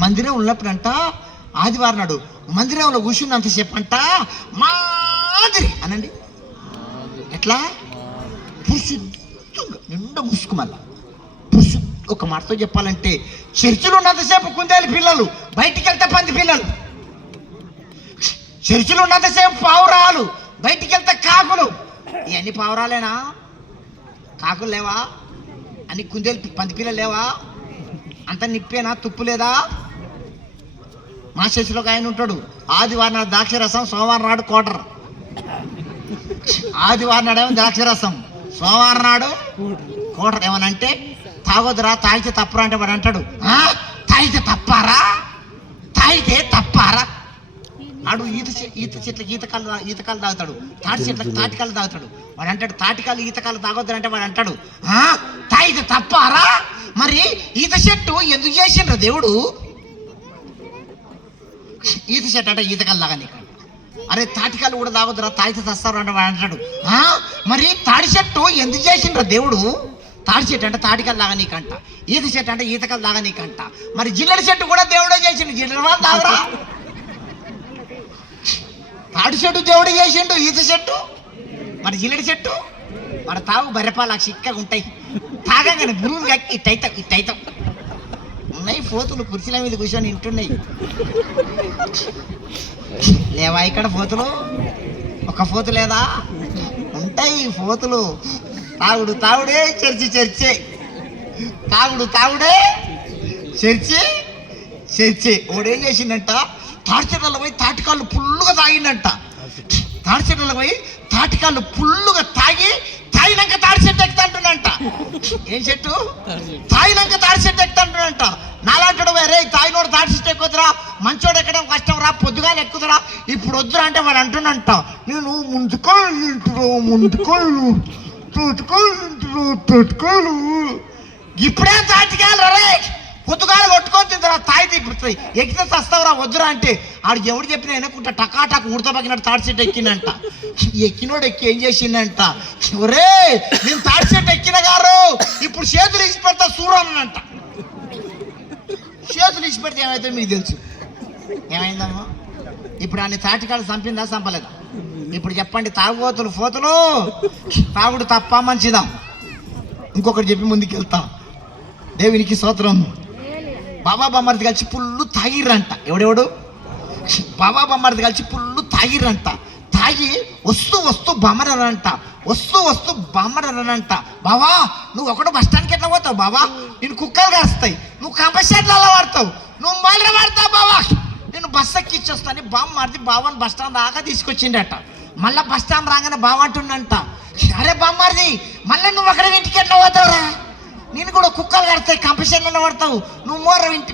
మందిరం ఉన్నప్పుడు అంట ఆదివారం నాడు మందిరంలో కూర్చున్నంతసేపు అంట మాదిరి అనండి. ఎట్లా పురుషుద్ధంగా నిండా ముసుకు, మళ్ళా ఒక మాటతో చెప్పాలంటే చర్చిలో ఉన్నంతసేపు కుందేలు పిల్లలు, బయటికి వెళ్తే పంది పిల్లలు. చర్చిలో ఉన్నంతసేపు పావురాలు, బయటికి వెళ్తే కాకులు. ఇవన్నీ పావురాలేనా? కాకులు లేవా? అన్ని కుందేలు పంది పిల్లలు లేవా? అంత నిప్పేనా? తుప్పు లేదా? మా చర్చిలో ఒక ఆయన ఉంటాడు, ఆదివారం నాడు ద్రాక్షరసం, సోమవారం నాడు కోటర్. ఆదివారం నాడేమో ద్రాక్షరసం, సోమవారం నాడు కోటర్. ఏమనంటే తాగొద్దురా, తాగితే తప్పరా అంటే వాడు అంటాడు, తాగితే తప్పారా, తాగితే తప్పారా. ఆడు ఈత చెట్లకి ఈతకాలు తాగుతాడు, తాటి చెట్లకి తాటికాలు తాగుతాడు. వాడు అంటాడు తాటికాలు ఈతకాలు తాగొద్దురంటే వాడు అంటాడు తాగితే తప్పారా. మరి ఈత చెట్టు ఎందుకు చేసిండ్రు దేవుడు? ఈత చెట్టు అంటే ఈతకాలు తాగని. అరే తాటికాలు కూడా తాగొద్దురా, తాగితే తస్తారు అంటే వాడు అంటాడు మరి తాడి చెట్టు ఎందుకు చేసిండ్రు దేవుడు? తాడి చెట్టు అంటే తాటికాలు లాగా నీకంట, ఈత చెట్టు అంటే ఈతకాలు లాగా నీకంట. మరి జిల్లెడ చెట్టు కూడా దేవుడే చేసిండు, జిల్లెడ వాళ్ళు తాగురా. తాడి చెట్టు దేవుడు చేసిండు, ఈత చెట్టు మరి జిల్లెడ చెట్టు మరి తాగు బర్రెపాలు చిక్కగా ఉంటాయి, తాగగానే గురువులు ఇట్టయితాం ఉన్నాయి. పోతులు కుర్చీల మీద కూర్చొని ఇంటున్నాయి. లేవా ఇక్కడ పోతులు? ఒక పోతు లేదా? ఉంటాయి పోతులు. తాగుడు తాగుడే చర్చే, తాగుడే చర్చే. ఓడేం చేసిందంట, తాడి చెట్లలో పోయి తాటికాళ్ళు ఫుల్లుగా తాగిందంట. తాడి చెట్లలో పోయి తాటికాళ్ళు ఫుల్లుగా తాగినాక తాడి చెట్టు ఎక్కుతాంటున్నంట. ఏం చెట్టు? తాగినాక తాడి చెట్టు ఎక్కుతాంటున్నంట. నాలాంటాడు, రే తాగినోడు తాడి చెట్టు ఎక్కుతురా, మంచోడు ఎక్కడం కష్టం రా, పొద్దుగా ఎక్కుతురా, ఇప్పుడు వద్దురా అంటే వాడు అంటున్నంట, నేను తోటకాయలు ఇప్పుడే తాటికాయలు రే, పొద్దుగాలు కొట్టుకొని తింటారా, తాగితే ఇప్పుడు ఎక్కితే చస్తావురా, వద్దురా అంటే ఆడు ఎవడు చెప్పినా వెనకుంటా టకాటాకు ఉడతపగినట్టు తాడి చెట్టు ఎక్కినంట. ఎక్కినోడు ఎక్కి ఏం చేసిందంట, ఒరే నేను తాడి చెట్టు ఎక్కిన గారు ఇప్పుడు చేతులు ఇచ్చి పెడతా చూడనంట. చేతులు ఇచ్చి పెడితే ఏమైతే మీకు తెలుసు. ఏమైందమ్మా? ఇప్పుడు అన్ని తాటికాయలు చంపిందా చంపలేదా? ఇప్పుడు చెప్పండి, తాగుబోతులు పోతులు, తాగుడు తప్ప మంచిదా? ఇంకొకటి చెప్పి ముందుకు వెళ్తా. దేవునికి స్తోత్రం. బాబా బొమ్మరిది కలిసి పుల్లు తాగిర్రంట. ఎవడెవడు? బాబా బొమ్మరిది కలిసి పుల్లు తాగిర్రంట. తాగి వస్తూ బొమ్మరనంట, వస్తూ బొమ్మరనంట. బావా నువ్వు ఒకడు బస్ స్టాండ్కి ఎట్లా పోతావు బావా? నేను కుక్కలు కాస్తాయి, నువ్వు కంపల్సరీలలో వాడతావు, నువ్వు మళ్ళీ వాడతావు బావా, నేను బస్ ఎక్కిచ్చొస్తాను. బామ్మ మారిది బావని బస్ స్టాండ్ దాకా తీసుకొచ్చిండట. మళ్ళీ బస్ స్టాండ్ రాగానే బావ అంటుండంట, అరే బామ్మారిది మళ్ళీ నువ్వు అక్కడ ఇంటికి ఎట్లా పోతావురా? నేను కూడా కుక్కలు కడతాయి, కంపెనీలలో పడతావు, నువ్వు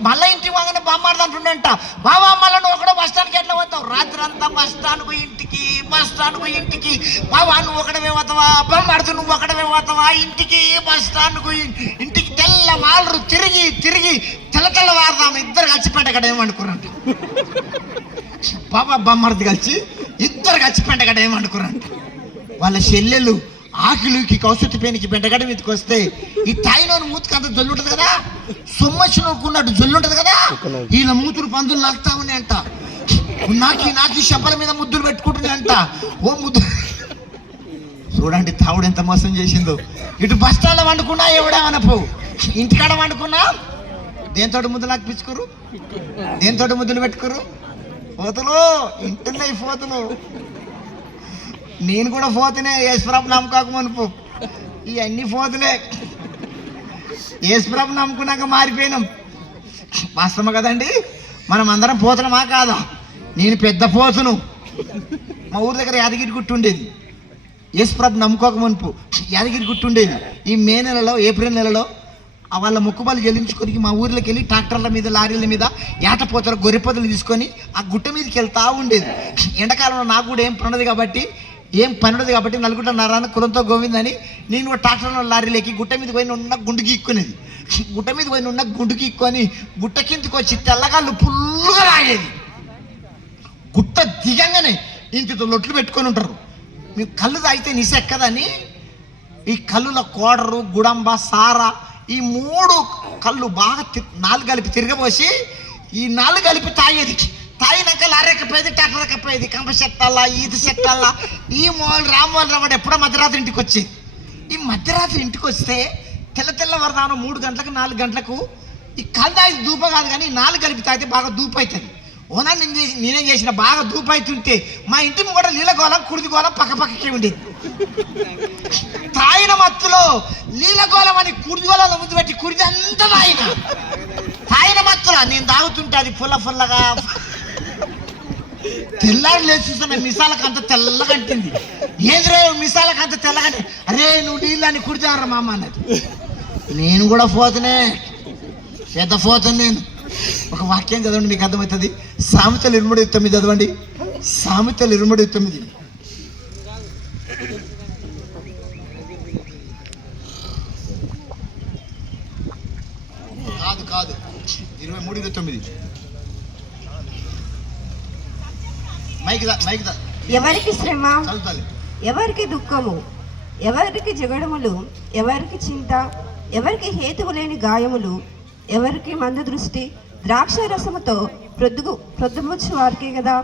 మళ్ళీ ఇంటికి పోగానే బామ్మారిది అంటుండంట, బావా మళ్ళీ నువ్వు ఒకడే బస్ స్టాండ్కి ఎట్లా పోతావు? రాత్రి అంతా బస్ స్టాండ్ పోయి ఇంటికి బావా నువ్వు ఒకడవే పోతావా? బామ్మారిది నువ్వు ఒకడవే పోతావా? ఇంటికి బస్ స్టాండ్ పోయి ఇంటికి తెల్లవాళ్ళు తిరిగి తెల్లవారుదాము. ఇద్దరు కలిసిపోయింది అక్కడ ఏమనుకురంట, బాబా బామ్మారిది కలిసి ఇద్దరు కలిసిపోయింది అక్కడ ఏమనుకురంట. వాళ్ళ చెల్లెలు ఆకిలికి కౌసతి పేనికి బెండగడ మీదకి వస్తే ఈ తాయిలోని మూతికి అంత జొల్లు ఉంటుంది కదా, సొమ్మచ్చినకున్నట్టు జొల్లు ఉంటుంది కదా, ఈయన మూతులు పందులు నాకుతా ఉన్నాయంట. నాకి చెంపల మీద ముద్దులు పెట్టుకుంటున్నాయంట. ఓ ముద్దు చూడండి తావుడు ఎంత మోసం చేసిందో. ఇటు బస్ స్టాండ్లో వండుకున్నా ఎవడేమనపో, ఇంటికాడ వండుకున్నా దేంతోటి ముద్దులు అనిపించుకోరు, దేంతోటి ముద్దులు పెట్టుకోరు. పోతులు ఇంటున్నాయి పోతులు. నేను కూడా పోతునే యేసుప్రభు నమ్మకాక మునుపు ఇవన్నీ పోతులే. యేసుప్రభు నమ్ముకున్నాక మారిపోయినాం. వాస్తవం కదండి. మనం అందరం పోతున్నామా కాదా? నేను పెద్ద పోతును. మా ఊరి దగ్గర యాదగిరి గుట్టు ఉండేది. యేసుప్రభు నమ్ముకోక మునుపు యాదగిరి గుట్టు ఉండేది. ఈ మే నెలలో ఏప్రిల్ నెలలో వాళ్ళ మొక్కుబళ్ళు చెల్లించుకొని మా ఊర్లోకి వెళ్ళి ట్రాక్టర్ల మీద లారీల మీద ఏటపోతలు గొర్రెపోతలు తీసుకొని ఆ గుట్ట మీదకి వెళ్తా ఉండేది. ఎండాకాలంలో నాకు కూడా ఏం పనుండదు కాబట్టి నలుగుంట నరాన కులంతో గోవిందని నేను ట్రాక్టర్లో లారీలోకి గుట్ట మీద పోయి ఉన్న గుండు గీక్కునేది. గుట్ట మీద పోయి ఉన్న గుండు గీక్కొని గుట్ట కిందకి వచ్చి తెల్లగాళ్ళు పుల్లుగా రాగేది. గుట్ట దిగంగానే ఇంటితో లొట్లు పెట్టుకొని ఉంటారు. మేము కళ్ళు తాగితే నిసెక్కదని ఈ కళ్ళుల కోడరు గుడంబ సారా ఈ 3 కళ్ళు బాగా 4 కలిపి తిరగబోసి ఈ 4 కలిపి తాగేది. తాగినాక లారెక్కపోయేది, ట్రాక్టర్ ఎక్కపోయేది, కంప చెట్టాలా ఈత చెట్టాలా ఈ రామోహన్ రావుడు ఎప్పుడో మధ్యరాత్రి ఇంటికి వచ్చేది. ఈ మధ్యరాత్రి ఇంటికి వస్తే తెల్లవారుదానం 3 గంటలకు 4 గంటలకు ఈ కళ్ళు తాగి దూప కాదు కానీ 4 కలిపి తాగితే బాగా దూపు అవుతుంది. ఓనా నేనేం చేసిన బాగా దూపు అవుతుంటే మా ఇంటి కూడా నీళ్ళగోళం కుడిదిగోళం పక్కకే ఉండేది. తాగిన మత్తులో నీళ్ళగోళం అని కుడిదిగోళంలో ముందు పెట్టి కుడిది అంతా తాగిన మత్తులో నేను తాగుతుంటే అది ఫుల్లగా తెల్లారి లేచుస్తున్న మిసాలకు అంత తెల్లగా అంటుంది. ఏదిరే మిసాలకు అంత తెల్లగా, అరే నువ్వు నీళ్ళని కుడిచారా మామ అన్నది. నేను కూడా పోతునే పెద్ద పోతాను నేను. ఒక వాక్యం చదవండి మీకు అర్థమవుతుంది. సామెతలు 23:9 చదవండి. సామెతలు 23:9. కాదు 23:9. మైక్ ఎవరికి శ్రమ, ఎవరికి దుఃఖము, ఎవరికి జగడములు, ఎవరికి చింత, ఎవరికి హేతువు లేని గాయములు, ఎవరికి మంద దృష్టి, ద్రాక్ష రసముతో ప్రొద్దుముచ్చు వారికే కదా.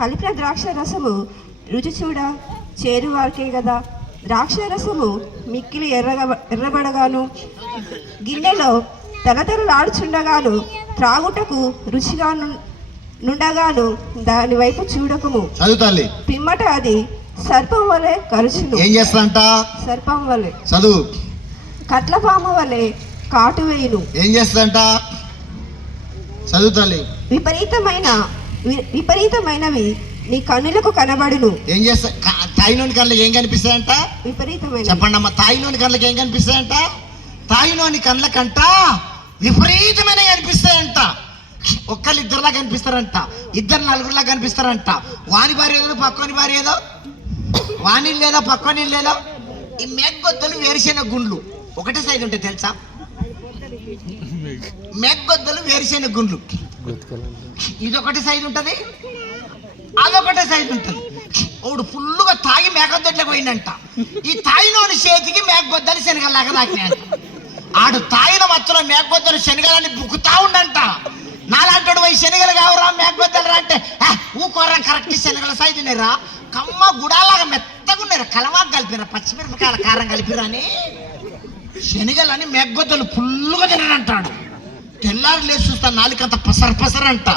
కలిపిన ద్రాక్ష రసము రుచి చూడ చేరు వారికే కదా. ద్రాక్ష రసము మిక్కిలి ఎర్రబడగాను గిన్నెలో తలతలలాడుచుండగాను త్రాగుటకు రుచిగా నుండగాను దాని వైపు చూడకము. పిమ్మట అది సర్పం వలె కరుచును. ఏం చేస్తాంట? సర్పం వలె చదువు. కట్లపాము వలె కాటు వేయును. ఏం చేస్తాంట? చదువుతాలి. విపరీతమైనవి నీ కన్నులకు కనబడును. ఏం చేస్తా? తాయిలోని కళ్ళకి ఏం కనిపిస్తాయంట? విపరీతమైన. చెప్పండి అమ్మ. తాయిలోని కళ్ళకి ఏం కనిపిస్తాయంట? తాయిలోని కళ్ళకంట విపరీతమైన కనిపిస్తాయంట. ఇద్దరులా కనిపిస్తారంట, 2 నలుగురులా కనిపిస్తారంట. వాని భార్య ఏదో పక్కని భార్య ఏదో, వాని లేదా పక్కని లేదా. ఈ మేగ్గొద్దలు వేరుశెనగ గుండ్లు ఒకటే సైజు ఉంటాయి తెలుసా? మేగ్గొద్దలు వేరుశెనగ గుండ్లు ఇదొకటి సైజు ఉంటుంది, అదొకటే సైజు ఉంటుంది. ఒకడు ఫుల్లుగా తాగి మేకదొడ్లకు పోయిందంట. ఈ తాయిలోని చేతికి మేకగొద్దలు శనగల్లాగా తాకినాయంట. ఆడు తాయిన మచ్చలో మేకగొద్దలు శనగలని బుక్కుతా ఉండంట. నాలాంటి పోయి శనగలు కావురా మేకగొద్దలు అంటే ఊకోరా కరెక్ట్ శనగల సైజు ఉన్నారా, కమ్మ గుడాలాగా మెత్తగా ఉన్నారా, కలవాకు కలిపిరా, పచ్చిమిరపకాయల కారం కలిపిరా అని శనగలని మేకగొద్దలు ఫుల్లుగా తిననంటాడు. తెల్లారి లేచి చూస్తా నాలికంత పసరంట.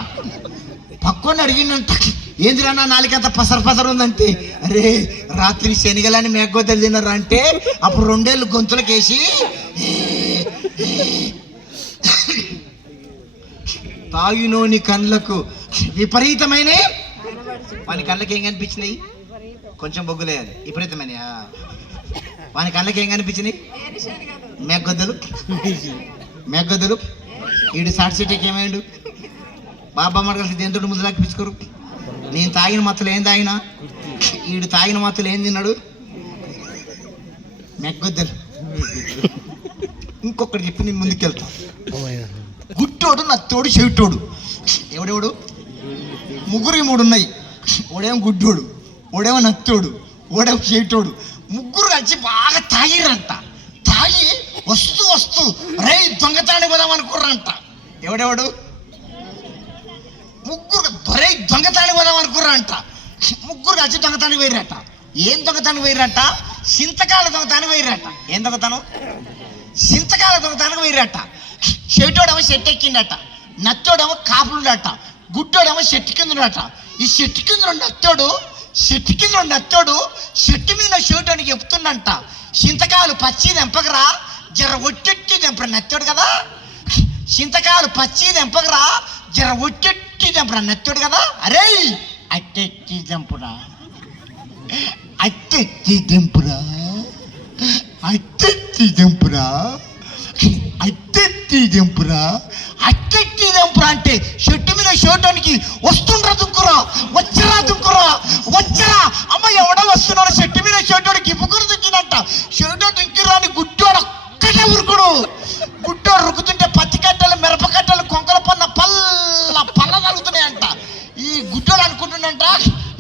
పక్కన అడిగిందంట, ఏందిరా నా నాలికంత పసరు ఉందంటే, అరే రాత్రి శనగలని మేకగొద్దలు తినరా అంటే అప్పుడు 2 ఏళ్ళు గొంతులకేసి తాగినోని కళ్ళకు విపరీతమైన. వాని కళ్ళకి ఏం కనిపించినాయి? కొంచెం బొగ్గులేయాలి. విపరీతమైన వాని కళ్ళకి ఏం కనిపించినాయి? మేకగొద్దలు. ఈడు సాటి సిటీకి ఏమైండు? బాబమ్మ కలిసి దేంతో ముందు లాక్పించుకోరు. నేను తాగిన మత్తులు ఏం తాగినా, ఈడు తాగిన మత్తులు ఏం తిన్నాడు? మేకగొద్దలు. ఇంకొకటి చెప్పి నేను ముందుకెళ్తా. గుట్టోడు, నత్తోడు, చెవిటోడు. ఎవడెవడు? 3 ఉన్నాయి. ఓడేమో గుడ్డోడు, ఓడేమో నత్తోడు, ఓడేమో చెవిటోడు. 3 కలిసి బాగా తాగిరంట. తాగి వస్తూ రే దొంగతానికి పోదాం అనుకుర్రంట. ఎవడెవడు? 3 దొరే దొంగతానికి పోదాం అనుకుర్రంట. 3 కలిసి దొంగతానికి పోయిరట. ఏం దొంగతానికి పోయిరట? చింతకాల దొంగతానికి పోయిరట. ఏం దొంగతనం? చింతకాల దొంగతానికి పోయిరట. చెవిటోడేమో చెట్టు ఎక్కిండట, నత్తోడేమో కాపులుడట, గుడ్డోడేమో చెట్టు కింద ఉండట. ఈ చెట్టు కింద నత్తోడు చెట్టు కింద నెత్తోడు చెట్టు మీద షూటానికి చెప్తుండంట, చింతకాయలు పచ్చి దెంపకరా జర ఒట్టెట్టి దెంపరా నెత్తోడు కదా. చింతకాయలు పచ్చి దెంపకరా జర ఒట్టెట్టి దెంపరా నెత్తోడు కదా. అరే అట్టెట్టి దెంపురా, అట్టెట్టి దెంపురా, అట్టెట్టి దెంపురా, అట్టెట్టి దెంపురా, అట్టెట్టి దెంపురా అంటే చెట్టు మీద షూటానికి వస్తుండ్రా దుంకురా, వచ్చరా దుంకురా, వచ్చరా. అమ్మ ఎవడో వస్తున్నాడు చెట్టు మీద షూటానికి ఇప్పుకురు దుంకినంట. షూటో దుంకిరా అని గుడ్డోడు ఒక్కటే ఉరుకుడు. గుడ్డోడు ఉరుకుతుంటే పత్తి కట్టలు మిరప కట్టలు కొంకల పన్న పల్ల పల్ల తగులుతున్నాయంట. ఈ గుడ్డోడు అనుకుంటుండంట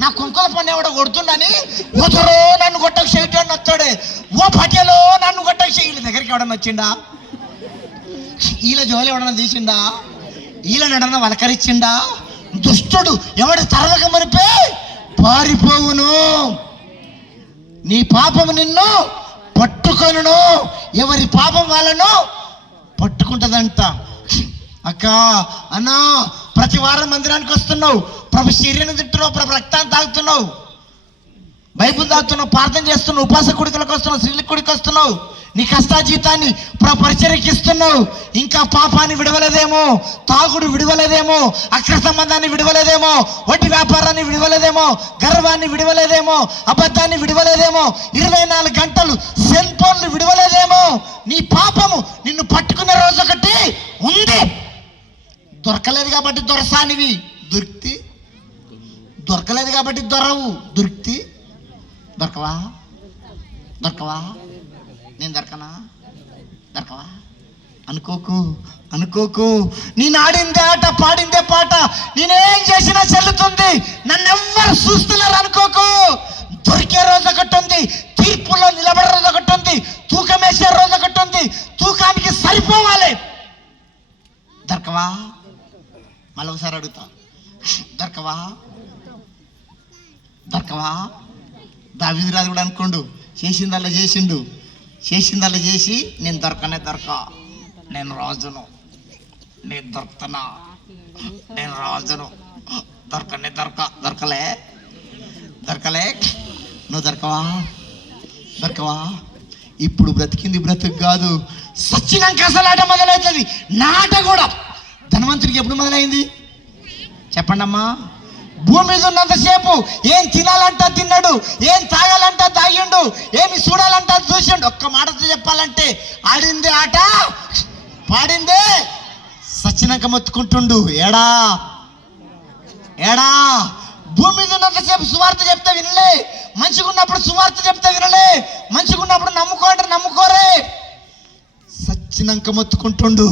నా కొంకల పన్ను ఎవడో కొడుతుండని, వదరో నన్ను కొట్టకు చేయటాన్ని వస్తాడే, ఓ పటేలో నన్ను కొట్టకు చేయి దగ్గరికి ఎవడన్నా వచ్చిండా, ఈల జోలు ఎవడన్నా తీసిండా, ఈలను ఎవడన్నా వలకరిచ్చిండా. దుష్టుడు ఎవడు తరవక మరిపే పారిపోవును, నీ పాపము నిన్ను పట్టుకొనును, ఎవరి పాపం వాళ్ళను పట్టుకుంటదంట. అక్క అన్నా ప్రతి వారం మందిరానికి వస్తున్నావు, ప్రభు శరీరం తింటున్నావు, ప్రభు రక్తాన్ని తాగుతున్నావు, బైబుల్ తాగుతున్నావు, ప్రార్థన చేస్తున్నావు, ఉపాస కుడికలకు వస్తున్నావు, స్త్రీల కుడికి వస్తున్నావు, నీ కష్టాజీతాన్ని పరిచర్యకి ఇస్తున్నావు. ఇంకా పాపాన్ని విడవలేదేమో, తాగుడు విడవలేదేమో, అక్ర సంబంధాన్ని విడవలేదేమో, వడ్డీ వ్యాపారాన్ని విడవలేదేమో, గర్వాన్ని విడవలేదేమో, అబద్ధాన్ని విడవలేదేమో, 24 గంటలు సెల్ ఫోన్లు విడవలేదేమో. నీ పాపము నిన్ను పట్టుకునే రోజు ఒకటి ఉంది. దొరకలేదు కాబట్టి దొరసానివి, దొరికితే దొరకలేదు కాబట్టి దొరవు, దొరికితే దొరకవా, దొరకవా, నేను దొరకనా, దొరకవా. అనుకోకు అనుకోకు, నేను ఆడిందే ఆట పాడిందే పాట, నేనేం చేసినా చెల్లుతుంది, నన్ను ఎవ్వరు చూస్తున్నారు అనుకోకు. దొరికే రోజు ఒకటి ఉంది, తీర్పులో నిలబడే రోజు ఒకటి ఉంది, తూకం వేసే రోజు ఒకటి ఉంది, తూకానికి సరిపోవాలి. దొరకవా, మళ్ళీ ఒకసారి అడుగుతా, దొరకవా, దొరకవా. దావీదురాజు కూడా అనుకోండు, చేసిందల్లా చేసిండు, చేసిందల్లా చేసి నేను దొరకనే దొరక, నేను రాజును, నేను దొరుకుతున్నా, నేను రాజును, దొరకనే దొరక, దొరకలే దొరకలే. నువ్వు దొరకవా, దొరకవా. ఇప్పుడు బ్రతికింది బ్రతుకు కాదు, సచ్చినాక అసలు ఆట మొదలవుతుంది. నాట కూడా ధనవంతుడికి ఎప్పుడు మొదలైంది చెప్పండి అమ్మా. భూమి మీద ఉన్నంతసేపు ఏం తినాలంటా తిన్నాడు, ఏం తాగాలంటా తాగిండు, ఏమి చూడాలంటా చూసిండు. ఒక్క మాటతో చెప్పాలంటే ఆడిందే ఆట, పాడిందే సచ్చినాక మొత్తుకుంటుండు. ఏడా ఏడా భూమి మీద ఉన్నంతసేపు సువార్త చెప్తే వినలే, మంచిగా ఉన్నప్పుడు సువార్త చెప్తే వినలే, మంచిగా ఉన్నప్పుడు నమ్ముకోండి నమ్ముకోరే, సచ్చినాక మొత్తుకుంటుండు.